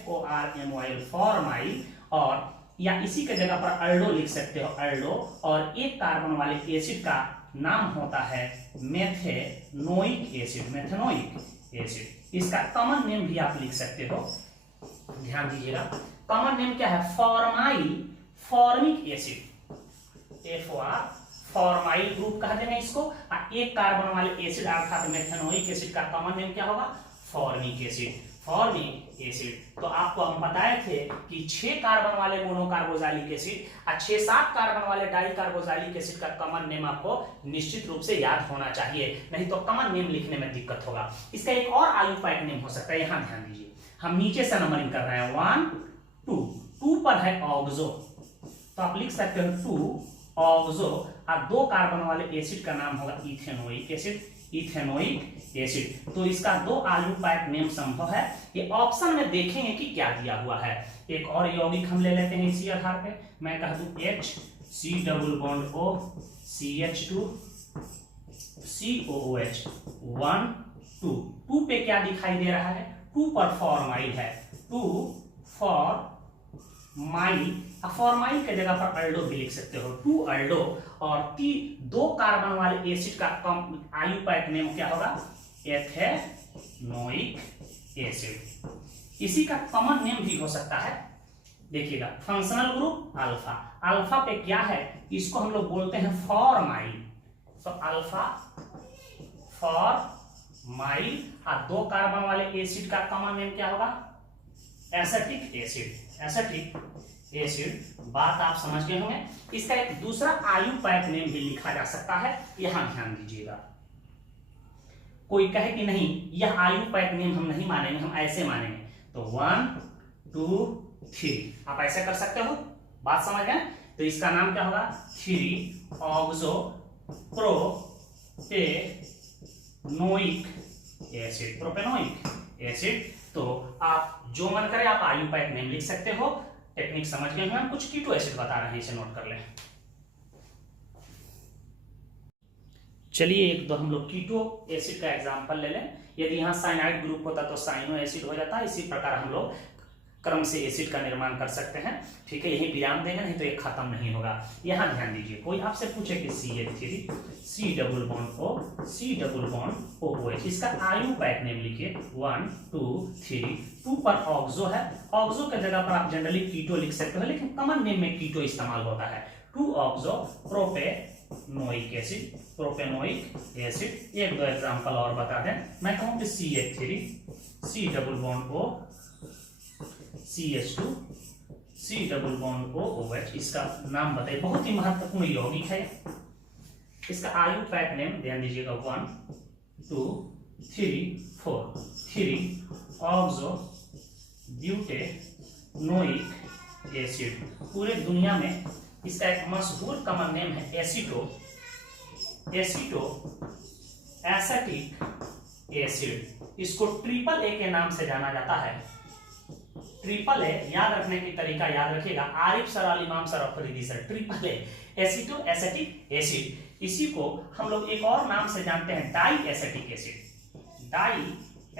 FORMOIL फॉर्माइल, और या इसी के जगह पर अल्डो लिख सकते हो, अल्डो, और एक कार्बन वाले एसिड का नाम होता है मेथेनोइक एसिड, मेथेनोइक एसिड। इसका कॉमन नेम भी आप लिख सकते हो, ध्यान दीजिएगा, कॉमन नेम क्या है, formyl formic acid, FOR formyl group कहा देंगे इसको। एक कार्बन वाले एसिड अर्थात मेथेनोइक एसिड का कॉमन नेम क्या होगा, फॉर्मिक एसिड, फॉर्मिक एसिड। तो आपको हम बताए थे कि 6 कार्बन वाले मोनोकार्बोक्सिलिक एसिड और 6-7 कार्बन वाले डाइकार्बोक्सिलिक एसिड का कॉमन नेम आपको निश्चित रूप से याद होना चाहिए, नहीं तो कॉमन नेम लिखने में दिक्कत होगा। इसका एक और आयुपैक नेम हो सकता है, यहां ध्यान दीजिए, हम नीचे से नंबरिंग कर रहे हैं, 1 2 पर है ऑक्सो, तो आप लिख सकते हो 2 ऑक्सो, और 2 कार्बन वाले एसिड का नाम होगा इथेनोइक एसिड, इथेनोइक एसिड। तो इसका 2 आयुपैक नेम संभव है। ये ऑप्शन में देखेंगे कि क्या दिया हुआ है। एक और यौगिक हम ले लेते हैं इसी आधार पे, मैं कह दूं H C double bond O CH2 COOH 1 2 पे क्या दिखाई दे रहा है, 2 पर फॉर्माइल है, 2 फॉर्माइल, फॉर्माइल के जगह पर अल्डो भी लिख सकते हो, 2 अल्डो, और 2 कार्बन वाले एसिड का आयुपैक नेम क्या होगा, एथेनोइक एसिड। इसी का कॉमन नेम भी हो सकता है, देखिएगा, फंक्शनल ग्रुप अल्फा, अल्फा पे क्या है, इसको हम लोग बोलते हैं फॉर्माइल, तो अल्फा फॉर्माइल, और 2 कार्बन वाले एसिड का कॉमन नेम क्या होगा, एसिटिक एसिड, एसिटिक एसिड। बात आप समझ गए होंगे। इसका एक दूसरा आयुपैक नेम भी लिखा जा सकता है, यहां ध्यान दीजिएगा। कोई कहे कि नहीं यह आयुपैक नेम हम नहीं मानेंगे, हम ऐसे मानेंगे, तो 1 2 3 आप ऐसे कर सकते हो, बात समझ गए। तो इसका नाम क्या होगा, 3 oxo propanoic acid, propanoic acid. तो आप जो मन करे आप आयुपैक नेम लिख सकते हो। टेक्निक समझ गए हैं, हम कुछ कीटो एसिड बता रहे हैं, इसे नोट कर लें। चलिए एक दो हम लोग कीटो एसिड का एग्जांपल ले लें। यदि यहाँ साइनाइड ग्रुप होता तो साइनो एसिड हो जाता, इसी प्रकार हम लोग क्रम से एसिड का निर्माण कर सकते हैं, ठीक है, यही विराम देंगे, नहीं तो ये खत्म नहीं होगा। यहाँ ध्यान दीजिए, कोई आपसे पूछे कि CH3 C double bond O C double bond OH, इसका आयुपैक नेम लिखिए 1 2 3 2 पर ऑक्सो है, ऑक्सो के जगह पर आप जनरली कीटो लिख सकते हो, लेकिन कॉमन नेम में कीटो इस्तेमाल होता है। 2 oxo propanoic acid, propanoic acid. एक दो एग्जांपल और बता दें, मैं कहूं कि CH3 C double bond O CH2 C double bond OH, इसका नाम बताइए, बहुत ही महत्वपूर्ण यौगिक है। इसका आयुपैक नेम ध्यान दीजिएगा 1 2 3 4 3 ऑक्सो ब्यूटेनोइक एसिड। पूरे दुनिया में इसका एक मशहूर कॉमन नेम है एसिटो, एसिटो एसिटिक एसिड। इसको ट्रिपल ए के नाम से जाना जाता है। ट्रिपल ए याद रखने की तरीका याद रखिएगा, आरिफ सर अल इमाम sir Afridi sir, triple A एसिटो acetic acid. इसी को हम लोग एक और नाम से जानते हैं di acetic acid, di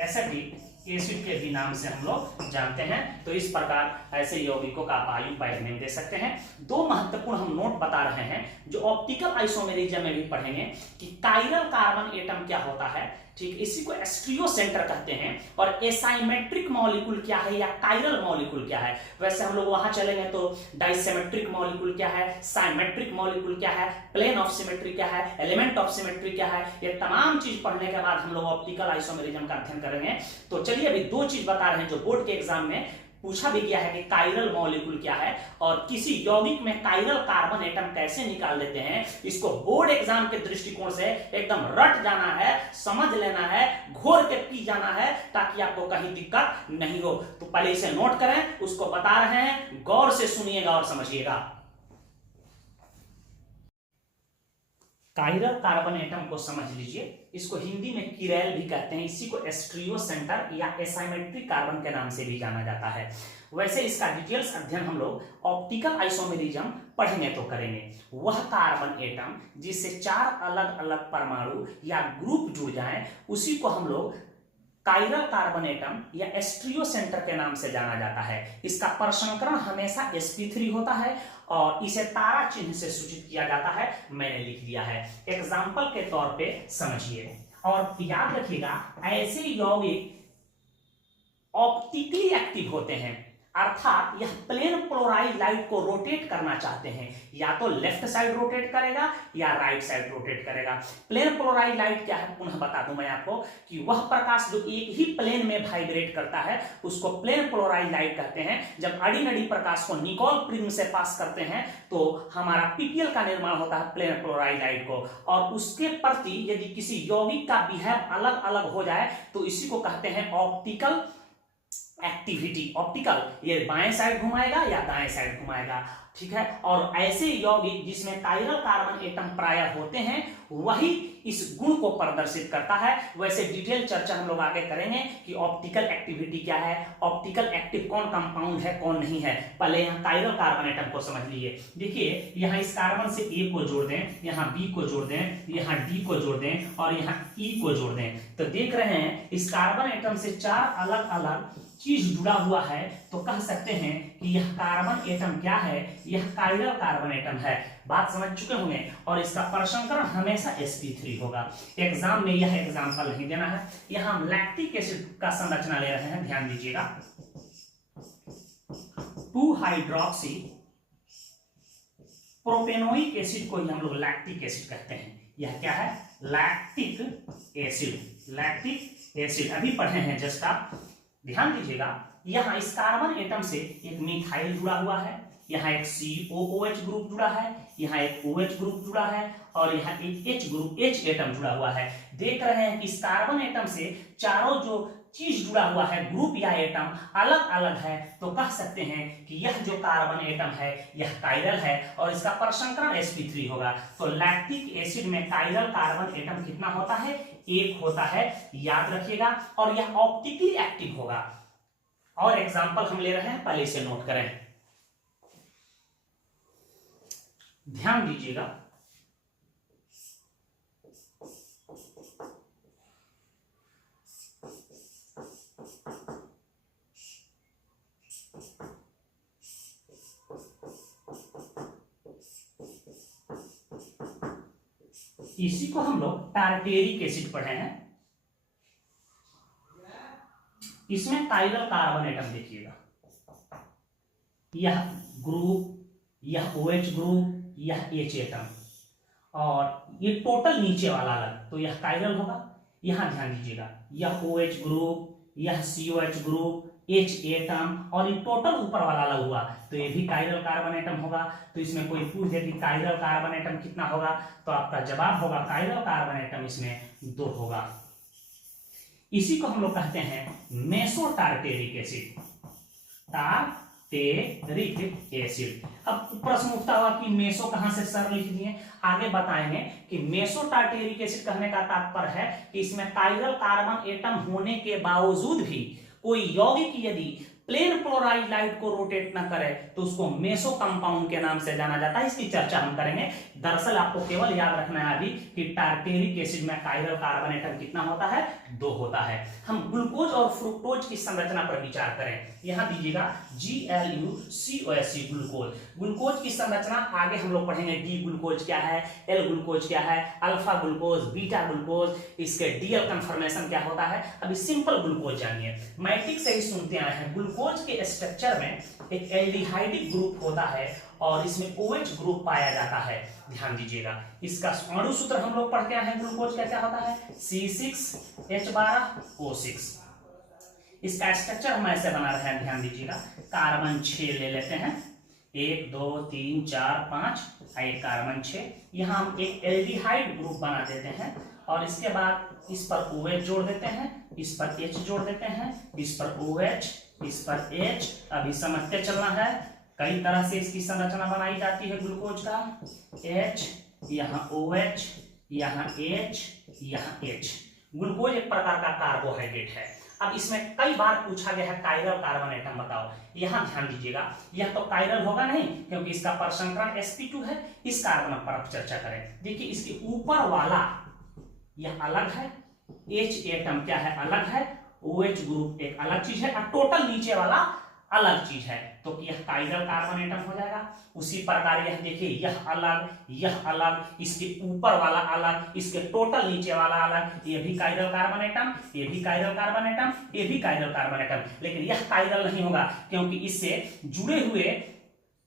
acetic acid के भी नाम से हम लोग जानते हैं। तो इस प्रकार ऐसे यौगिकों का आप आयुपैक नेम दे सकते हैं। दो महत्वपूर्ण हम नोट बता रहे हैं जो ऑप्टिकल आइसोमेरिज्म में भी पढ़ेंगे कि कायरल कार्बन एटम क्या होता है, ठीक, इसी को स्टीरियो सेंटर कहते हैं, और एसाइमेट्रिक मॉलिक्यूल क्या है या कायरल मॉलिक्यूल क्या है। वैसे हम लोग वहां चलेंगे तो डाइसेमेट्रिक मॉलिक्यूल क्या है, साइमेट्रिक मॉलिक्यूल क्या है, प्लेन ऑफ सिमेट्री क्या है, एलिमेंट ऑफ सिमेट्री क्या है, ये तमाम चीज पढ़ने के बाद हम लोग ऑप्टिकल आइसोमेरिज्म का अध्ययन करेंगे। तो चलिए अभी दो चीज बता रहे हैं जो बोर्ड के एग्जाम में पूछा भी गया है कि कायरल मॉलिक्यूल क्या है और किसी यौगिक में कायरल कार्बन एटम कैसे निकाल लेते हैं, इसको बोर्ड एग्जाम के दृष्टिकोण से एकदम रट जाना है, समझ लेना है, घोर के पी जाना है, ताकि आपको कहीं दिक्कत नहीं हो। तो पहले इसे नोट करें, उसको बता रहे हैं, गौर से सुनिएगा और समझिएगा। कायरल कार्बन एटम को समझ लीजिए, इसको हिंदी में किरैल भी कहते हैं, इसी को स्टीरियो सेंटर या एसाइमेट्रिक कार्बन के नाम से भी जाना जाता है। वैसे इसका डिटेल्स अध्ययन हम लोग ऑप्टिकल आइसोमेरिज्म पढ़ेंगे तो करेंगे। वह कार्बन एटम जिससे 4 अलग अलग परमाणु या ग्रुप जुड़ जाएं, उसी को हम लोग कायरल कार्बन एटम या स्टीरियो सेंटर के नाम से जाना जाता है। इसका परसंकरण हमेशा sp3 होता है और इसे तारा चिन्ह से सूचित किया जाता है, मैंने लिख दिया है, एग्जाम्पल के तौर पे समझिए और याद रखिएगा। ऐसे यौगिक ऑप्टिकली एक्टिव होते हैं, अर्थात यह प्लेन पोलराइज्ड लाइट को रोटेट करना चाहते हैं, या तो लेफ्ट साइड रोटेट करेगा या राइट साइड रोटेट करेगा। प्लेन पोलराइज्ड लाइट क्या है, पुनः बता दूं मैं आपको कि वह प्रकाश जो एक ही प्लेन में वाइब्रेट करता है उसको प्लेन पोलराइज्ड लाइट कहते हैं। जब अड़ी प्रकाश को निकोल प्रिज्म से पास करते हैं तो हमारा पीपीएल का निर्माण होता है प्लेन पोलराइज्ड लाइट को, और उसके प्रति यदि किसी यौगिक का बिहेव अलग अलग हो जाए तो इसी को कहते हैं ऑप्टिकल एक्टिविटी। ऑप्टिकल ये बाएं साइड घुमाएगा या दाएं साइड घुमाएगा, ठीक है। और ऐसे यौगिक जिसमें कायरल कार्बन एटम प्राय होते हैं वही इस गुण को प्रदर्शित करता है। वैसे डिटेल चर्चा हम लोग आगे करेंगे कि ऑप्टिकल एक्टिविटी क्या है, ऑप्टिकल एक्टिव कौन कंपाउंड है कौन नहीं है। पहले यहाँ कायरल कार्बन एटम को समझ लीजिए। देखिए यहाँ इस कार्बन से ए को जोड़ दें, यहाँ बी को जोड़ दें, यहाँ डी को जोड़ दें और यहाँ ई को जोड़ दें, तो देख रहे हैं इस कार्बन एटम से 4 अलग अलग चीज जुड़ा हुआ है, तो कह सकते हैं कि यह कार्बन एटम क्या है, यह कायरल कार्बन एटम है। बात समझ चुके होंगे। और इसका परसंकरण हमेशा sp3 होगा। एग्जाम में यह एग्जाम्पल नहीं देना है। यहां हम लैक्टिक एसिड का संरचना ले रहे हैं, ध्यान दीजिएगा। 2 हाइड्रोक्सी प्रोपेनोइक एसिड को ही हम लोग लैक्टिक एसिड कहते हैं। यह क्या है, लैक्टिक एसिड। लैक्टिक एसिड अभी पढ़े हैं जस्ट आप, ध्यान दीजिएगा। यहाँ इस कार्बन एटम से एक मिथाइल जुड़ा हुआ है, यहाँ एक COOH ग्रुप जुड़ा है, यहाँ एक OH ग्रुप जुड़ा है और यहाँ एक H ग्रुप H एटम जुड़ा हुआ है। देख रहे हैं कि इस कार्बन एटम से चारों जो चीज जुड़ा हुआ है, ग्रुप या एटम अलग अलग है, तो कह सकते हैं कि यह जो कार्बन एटम है यह कायरल है और इसका परसंकरण sp3 होगा। तो लैक्टिक एसिड में कायरल कार्बन एटम कितना होता है, 1 होता है, याद रखिएगा। और यह ऑप्टिकली एक्टिव होगा। और एग्जांपल हम ले रहे हैं, पहले इसे नोट करें, ध्यान दीजिएगा। इसी को हम लोग टार्टेरिक एसिड पढ़े हैं। इसमें कायरल कार्बन एटम देखिएगा, यह ग्रुप, यह OH ग्रुप, यह H एटम और ये टोटल नीचे वाला अलग, तो यह कायरल होगा। यहां ध्यान दीजिएगा, यह OH ग्रुप, यह COH ग्रुप, H एटम और ये टोटल ऊपर वाला अलग हुआ, तो ये भी कायरल कार्बन एटम होगा। तो इसमें कोई पूछ दे कि कायरल कार्बन एटम कितना होगा, तो आपका जवाब होगा कायरल कार्बन एटम इसमें 2 होगा। इसी को हम लोग कहते हैं meso tartaric acid. Tartaric acid. अब प्रश्न उठता हुआ कि मेसो कहां से सर लिख दिए, आगे बताएंगे कि मेसो टार्टेरिक एसिड कहने का तात्पर्य है कि इसमें कायरल कार्बन एटम होने के बावजूद भी कोई यौगिक यदि प्लेन पोलराइज्ड लाइट को रोटेट ना करे तो उसको मेसो कंपाउंड के नाम से जाना जाता है। इसकी चर्चा हम करेंगे। दरअसल आपको केवल याद रखना है अभी कि टार्टेरिक एसिड में कायरल कार्बन एटम कितना होता है, 2 होता है। हम ग्लूकोज और फ्रुक्टोज की संरचना पर विचार करें। यहां दीजिएगा GLUCOS ग्लूकोज। ग्लूकोज की संरचना आगे हम लोग पढ़ेंगे। डी ग्लूकोज क्या है, एल ग्लूकोज क्या है, अल्फा ग्लूकोज, बीटा ग्लूकोज, इसके डीएल कन्फर्मेशन क्या होता है। अभी सिंपल ग्लूकोज जानिए, मैट्रिक्स से ही सुनते आए हैं। ग्लूकोज के स्ट्रक्चर में एक एल्डिहाइडिक ग्रुप होता है और इसमें OH ग्रुप पाया जाता है। ध्यान दीजिएगा, इसका अणु सूत्र हम लोग पढ़ के आए हैं। ग्लूकोज का क्या होता है, C6H12O6। इसका स्ट्रक्चर हम ऐसे बना रहे हैं, ध्यान दीजिएगा। कार्बन 6 ले लेते हैं, 1 2 3 4 5, एक कार्बन 6। यहाँ हम एक एल्डिहाइड ग्रुप बना देते हैं और इसके बाद इस पर OH जोड़ देते हैं, इस पर H जोड़ देते हैं, इस पर OH, इस पर H। अभी समझते चलना है, कई तरह से इसकी संरचना बनाई जाती है ग्लूकोज का। H, यहाँ OH, यहाँ H, यहाँ H। ग्लूकोज एक प्रकार का कार्बोहाइड्रेट है। अब इसमें कई बार पूछा गया है कायरल कार्बन एटम बताओ। यहां ध्यान दीजिएगा, यह तो कायरल होगा नहीं क्योंकि इसका परसंकरण sp2 है। इस कार्बन पर आप चर्चा करें। देखिए इसके ऊपर वाला यह अलग है, H एटम क्या है, अलग है, OH ग्रुप एक अलग चीज है और टोटल नीचे वाला अलग चीज है, तो यह कायरल कार्बन एटम हो जाएगा। उसी प्रकार यह देखिए, यह अलग, इसके ऊपर वाला अलग, इसके टोटल नीचे वाला अलग, ये भी कायरल कार्बन एटम, ये भी कायरल कार्बन एटम, ये भी कायरल कार्बन एटम। लेकिन यह कायरल नहीं होगा क्योंकि इससे जुड़े हुए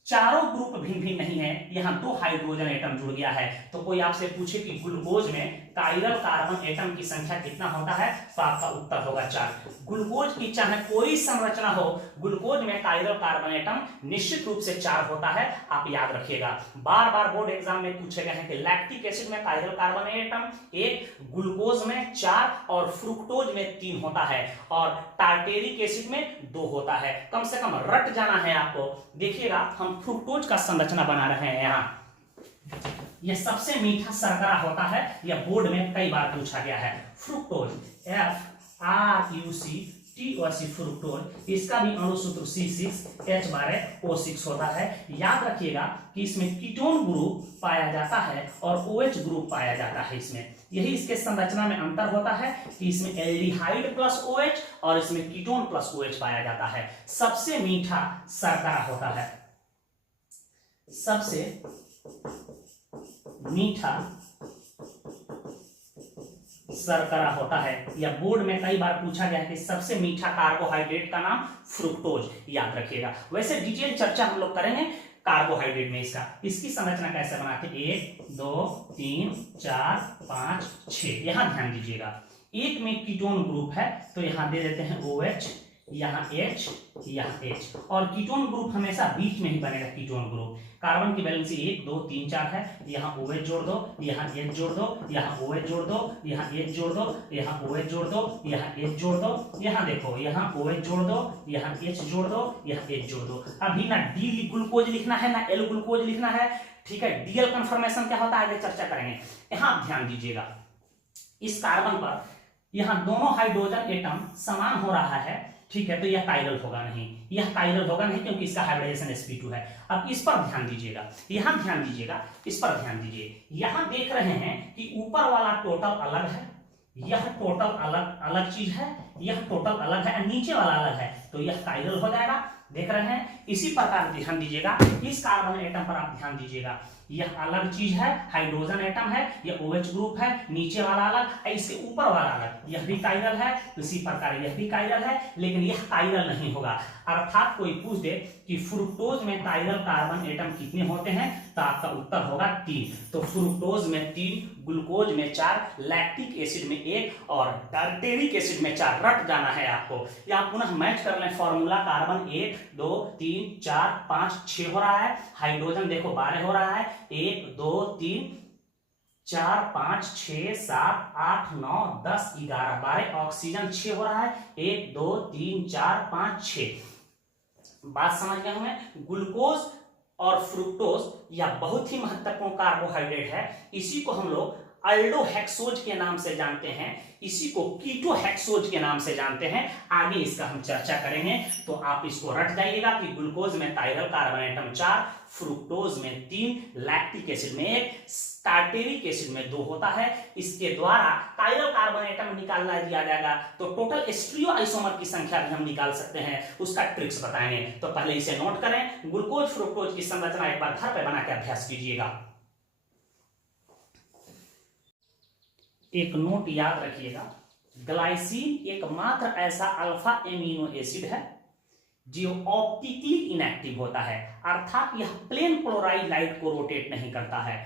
चारों ग्रुप भिन्न भिन्न नहीं है, यहाँ 2 हाइड्रोजन एटम जुड़ गया है। तो कोई आपसे पूछे कि ग्लूकोज में कायरल कार्बन एटम की संख्या कितना होता है, तो आपका उत्तर होगा 4। ग्लूकोज की चाहे कोई संरचना हो, ग्लूकोज में कायरल कार्बन एटम निश्चित रूप से 4 होता है, आप याद रखिएगा। बार बार बोर्ड एग्जाम में पूछे गए हैं कि लैक्टिक एसिड में कायरल कार्बन एटम 1, ग्लूकोज में 4 और फ्रुक्टोज में 3 होता है और टार्टेरिक एसिड में 2 होता है। कम से कम रट जाना है आपको। देखिएगा हम फ्रुक्टोज का संरचना बना रहे हैं। यहाँ यह सबसे मीठा शर्करा होता है, यह बोर्ड में कई बार पूछा गया है। फ्रुक्टोज FRUCTOC फ्रुक्टोज, इसका भी अणु सूत्र C6H12O6 होता है। याद रखिएगा कि इसमें कीटोन ग्रुप पाया जाता है और OH ग्रुप पाया जाता है। इसमें यही इसके संरचना में अंतर होता है कि इसमें एल्डिहाइड प्लस OH और इसमें कीटोन प्लस OH पाया जाता है। सबसे मीठा शर्करा होता है, सबसे मीठा शर्करा होता है। यह बोर्ड में कई बार पूछा गया है कि सबसे मीठा कार्बोहाइड्रेट का नाम फ्रुक्टोज, याद रखिएगा। वैसे डिटेल चर्चा हम लोग करेंगे कार्बोहाइड्रेट में। इसकी संरचना कैसे बनाते हैं, 1 2 3 4 5 6। यहां ध्यान दीजिएगा, एक में कीटोन ग्रुप है तो यहां दे देते हैं OH, यहाँ H, यहाँ H। और कीटोन ग्रुप हमेशा बीच में ही बनेगा। कीटोन ग्रुप कार्बन की वैलेंसी 1 2 3 4 है, यहाँ OH जोड़ दो, यहाँ H जोड़ दो, यहाँ OH जोड़ दो, यहाँ H जोड़ दो, यहाँ OH जोड़ दो, यहाँ H जोड़ दो, यहाँ देखो यहाँ OH जोड़ दो, यहाँ H जोड़ दो, यहाँ H जोड़ दो। अभी ना D ग्लूकोज लिखना है ना L ग्लूकोज लिखना है, ठीक है। डीएल कन्फर्मेशन क्या होता है आगे चर्चा करेंगे। यहाँ ध्यान दीजिएगा, इस कार्बन पर यहाँ दोनों हाइड्रोजन एटम समान हो रहा है, ठीक है, तो यह कायरल होगा नहीं, यह कायरल होगा नहीं क्योंकि इसका हाइब्रिडेशन sp2 है। अब इस पर ध्यान दीजिएगा, यहां ध्यान दीजिएगा, इस पर ध्यान दीजिए। यहां देख रहे हैं कि ऊपर वाला टोटल अलग है, यह टोटल अलग चीज है, यह टोटल अलग है, नीचे वाला अलग है, तो यह कायरल हो जाएगा। देख रहे हैं, इसी प्रकार ध्यान दीजिएगा, इस कार्बन एटम पर आप ध्यान दीजिएगा, यह अलग चीज है, हाइड्रोजन एटम है, यह OH ग्रुप है, नीचे वाला अलग, इसके ऊपर वाला अलग, यह भी कायरल है। इसी प्रकार यह भी कायरल है, लेकिन यह कायरल नहीं होगा। अर्थात कोई पूछ दे कि फ्रुक्टोज में कायरल कार्बन एटम कितने होते हैं, तो आपका उत्तर होगा 3। तो फ्रुक्टोज में 3, ग्लूकोज में 4, लैक्टिक एसिड में 1 और टार्टेरिक एसिड में 4। रट जाना है आपको। या आप पुनः मैच कर लें फॉर्मूला, कार्बन 1 2 3 4 5 6 हो रहा है, हाइड्रोजन देखो 12 हो रहा है, 1 2 3 4 5 6 7 8 9 10 11 12, ऑक्सीजन 6 हो रहा है, 1 2 3 4 5 6। बात समझ गए हमें। ग्लूकोज और फ्रुक्टोज यह बहुत ही महत्वपूर्ण कार्बोहाइड्रेट है। इसी को हम लोग अल्डोहेक्सोज के नाम से जानते हैं, इसी को कीटोहेक्सोज के नाम से जानते हैं। आगे इसका हम चर्चा करेंगे, तो आप इसको रट जाइएगा कि ग्लूकोज में कायरल कार्बन एटम 4, फ्रुक्टोज में 3, लैक्टिक एसिड में 1, टार्टेरिक एसिड में 2 होता है। इसके द्वारा कायरल कार्बन एटम निकालना दिया जाएगा तो टोटल स्टीरियो आइसोमर की संख्या भी हम निकाल सकते हैं, उसका ट्रिक्स बताएंगे। तो पहले इसे नोट करें, ग्लूकोज फ्रुक्टोज की संरचना एक बार घर पे बना के अभ्यास कीजिएगा। एक नोट याद रखिएगा, ग्लाइसिन एकमात्र ऐसा अल्फा एमिनो एसिड है जो ऑप्टिकली इनएक्टिव होता है, अर्थात यह प्लेन क्लोराइड लाइट को रोटेट नहीं करता है।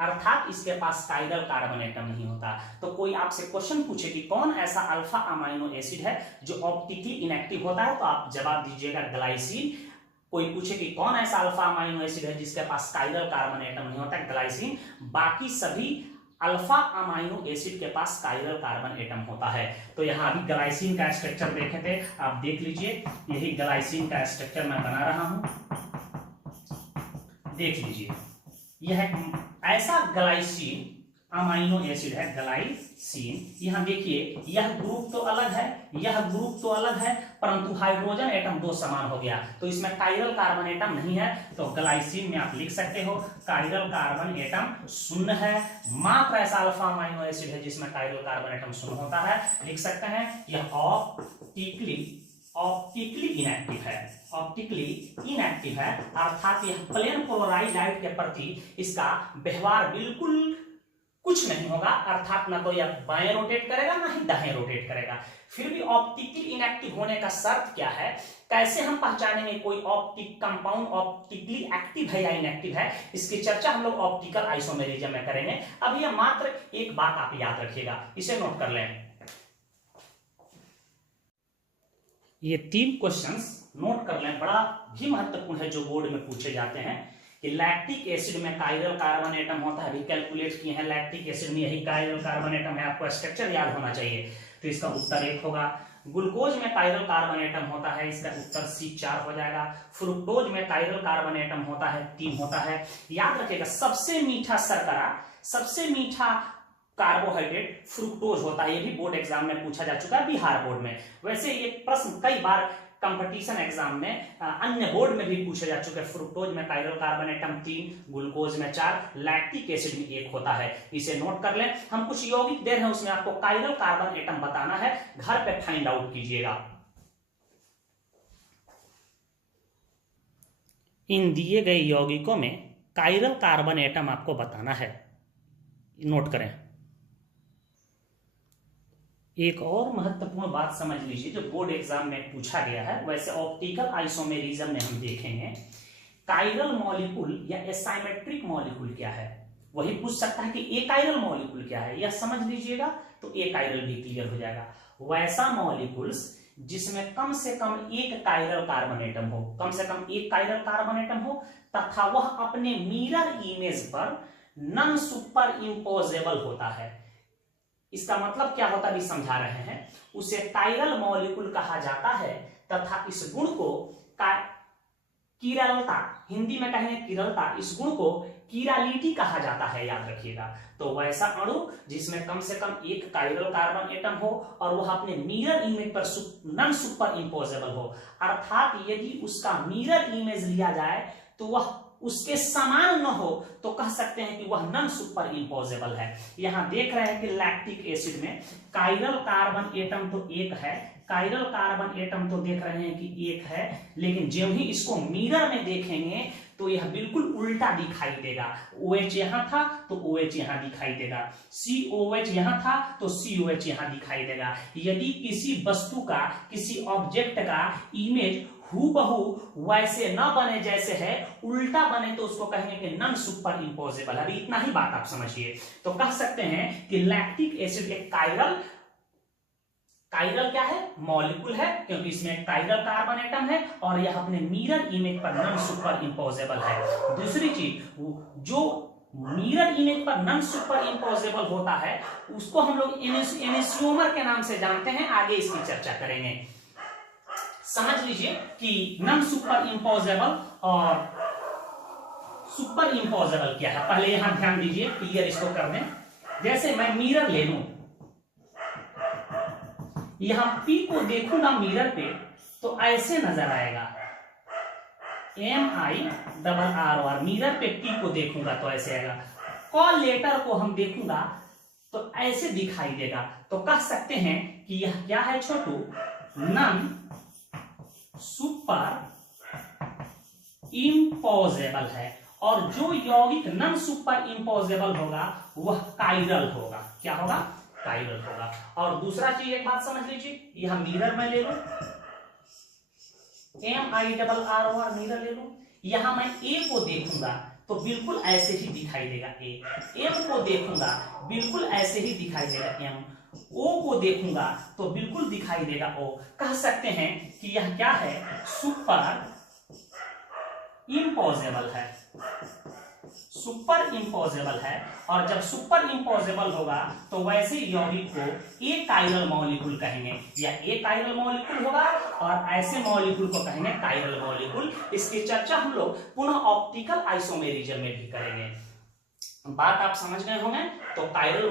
अर्थात इसके पास कायरल कार्बन एटम नहीं होता। तो कोई आपसे क्वेश्चन पूछे कि कौन ऐसा अल्फा अमाइनो एसिड है जो ऑप्टिकली इनएक्टिव होता है, तो आप जवाब दीजिएगा ग्लाइसिन। कोई पूछे कि कौन ऐसा अल्फा अमाइनो एसिड है जिसके पास कायरल कार्बन एटम नहीं होता, ग्लाइसिन। बाकी सभी अल्फा अमाइनो एसिड के पास कायरल कार्बन एटम होता है। तो यहाँ अभी ग्लाइसिन का स्ट्रक्चर देखे थे, आप देख लीजिए, यही ग्लाइसिन का स्ट्रक्चर मैं बना रहा हूं, देख लीजिए। यह ऐसा ग्लाइसिन अमाइनो एसिड है, ग्लाइसिन। यहां देखिए, यह ग्रुप तो अलग है, यह ग्रुप तो अलग है, परंतु हाइड्रोजन एटम दो समान हो गया, तो इसमें कायरल कार्बन एटम नहीं है। तो ग्लाइसिन में आप लिख सकते हो कायरल कार्बन एटम शून्य है। मात्र ऐसा अल्फा अमाइनो एसिड है जिसमें कायरल कार्बन एटम शून्य होता है, लिख सकते हैं यह ऑप्टिकली इनएक्टिव है, ऑप्टिकली इनएक्टिव है, अर्थात यह प्लेन पोलराइज्ड लाइट के प्रति इसका व्यवहार बिल्कुल कुछ नहीं होगा, अर्थात ना तो यह बाएं रोटेट करेगा ना ही दाएं रोटेट करेगा। फिर भी ऑप्टिकली इनएक्टिव होने का शर्त क्या है, कैसे हम पहचानेंगे कोई ऑप्टिक कंपाउंड ऑप्टिकली एक्टिव है या इनएक्टिव है, इसकी चर्चा हम लोग ऑप्टिकल आइसोमेरिज्म में करेंगे। अब यह मात्र एक बात आप याद रखिएगा, इसे नोट कर लें। ये 3 क्वेश्चंस नोट कर लें, बड़ा भी महत्वपूर्ण है, जो बोर्ड में पूछे जाते हैं कि लैक्टिक एसिड में कायरल कार्बन एटम होता है, अभी कैलकुलेट किए हैं, लैक्टिक एसिड में यही कायरल कार्बन एटम है, आपको स्ट्रक्चर याद होना चाहिए। तो इसका उत्तर 1 होगा। ग्लूकोज में कायरल कार्बन एटम होता है, इसका उत्तर C 4 हो जाएगा। फ्रुक्टोज में कायरल कार्बन एटम होता है, 3 होता है। याद रखिएगा, सबसे मीठा शर्करा, सबसे मीठा कार्बोहाइड्रेट फ्रुक्टोज होता है, ये भी बोर्ड एग्जाम में पूछा जा चुका है, बिहार बोर्ड में। वैसे ये प्रश्न कई बार कंपटीशन एग्जाम में अन्य बोर्ड में भी पूछे जा चुके हैं। फ्रुक्टोज में कायरल कार्बन एटम 3, ग्लूकोज में 4, लैक्टिक एसिड में 1 होता है, इसे नोट कर लें। हम कुछ यौगिक दे रहे हैं, उसमें आपको कायरल कार्बन एटम बताना है, घर पे फाइंड आउट कीजिएगा। इन दिए गए यौगिकों में कायरल कार्बन एटम आपको बताना है, नोट करें। एक और महत्वपूर्ण बात समझ लीजिए, जो बोर्ड एग्जाम में पूछा गया है, वैसे ऑप्टिकल आइसोमेरिज्म में हम देखेंगे कायरल मॉलिक्यूल या एसाइमेट्रिक मॉलिक्यूल क्या है। वही पूछ सकता है कि ए कायरल मॉलिक्यूल क्या है, यह समझ लीजिएगा तो ए कायरल भी क्लियर हो जाएगा। वैसा मॉलिक्यूल्स जिसमें कम से कम एक कायरल कार्बन एटम हो, कम से कम एक कायरल कार्बन एटम हो, तथा वह अपने मिरर इमेज पर नॉन सुपर इम्पोजेबल होता है। इसका मतलब क्या होता है भी समझा रहे हैं। उसे कायरल मॉलिक्यूल कहा जाता है, तथा इस गुण को किरलता, हिंदी में कहेंगे किरलता, इस गुण को किरालिटी कहा जाता है, याद रखिएगा। तो वैसा अणु जिसमें कम से कम एक कायरल कार्बन एटम हो और वह अपने मिरर इमेज पर नॉन सुपर इम्पोजेबल हो, अर्थात यदि उसका मिरर इमेज लिया जाए तो वह उसके समान न हो, तो कह सकते हैं कि वह नॉन सुपर इम्पोजेबल है। यहां देख रहे हैं कि लैक्टिक एसिड में कायरल कार्बन एटम तो 1 है, कायरल कार्बन एटम तो देख रहे हैं कि 1 है, लेकिन जब ही इसको मिरर में देखेंगे तो यह बिल्कुल उल्टा दिखाई देगा। OH यहां था तो OH यहां दिखाई देगा, COH यहां था तो COH यहां दिखाई देगा। यदि किसी वस्तु का, किसी ऑब्जेक्ट का इमेज हूबहू वैसे ना बने जैसे है, उल्टा बने, तो उसको कहेंगे कि नॉन सुपर इम्पोजेबल। अभी इतना ही बात आप समझिए। तो कह सकते हैं कि लैक्टिक एसिड एक कायरल क्या है, मॉलिक्यूल है, क्योंकि इसमें कायरल कार्बन एटम है और यह अपने मिरर इमेज पर नॉन सुपर इम्पोजेबल है। दूसरी चीज, जो मिरर इमेज पर नॉन सुपर इम्पोजेबल होता है उसको हम लोग एनेसियोमर के नाम से जानते हैं, आगे इसकी चर्चा करेंगे। समझ लीजिए कि नॉन सुपर इम्पोजेबल और सुपर इम्पोजेबल क्या है, पहले यहां ध्यान दीजिए, क्लियर इसको कर दें। जैसे मैं मिरर ले लूं, यहां P को देखूंगा मिरर पे तो ऐसे नजर आएगा, MIRR, मिरर पे P को देखूंगा तो ऐसे आएगा। कॉल लेटर को हम देखूंगा तो ऐसे दिखाई देगा। तो कह सकते हैं कि यह क्या है छोटू, नॉन सुपर इम्पोजेबल है। और जो यौगिक नॉन सुपर इम्पोजेबल होगा वह कायरल होगा। क्या होगा, कायरल होगा। और दूसरा चीज एक बात समझ लीजिए, यह मिरर में ले लो, MIRR मिरर ले लो, यहां मैं A को देखूंगा तो बिल्कुल ऐसे ही दिखाई देगा ए। एम को देखूंगा बिल्कुल ऐसे ही दिखाई देगा एम। ओ को देखूंगा तो बिल्कुल दिखाई देगा ओ। कह सकते हैं कि यह क्या है, सुपर इम्पॉसिबल है, सुपर इम्पॉसिबल है। और जब सुपर इम्पॉसिबल होगा तो वैसे यौगिक को ए कायरल मॉलिक्यूल कहेंगे, या ए कायरल मॉलिक्यूल होगा और ऐसे मॉलिक्यूल को कहेंगे कायरल मॉलिक्यूल। इसकी चर्चा हम लोग पुनः ऑप्टिकल आइसोमेरिज्म में भी करेंगे। बात आप समझ गए होंगे। तो कायरल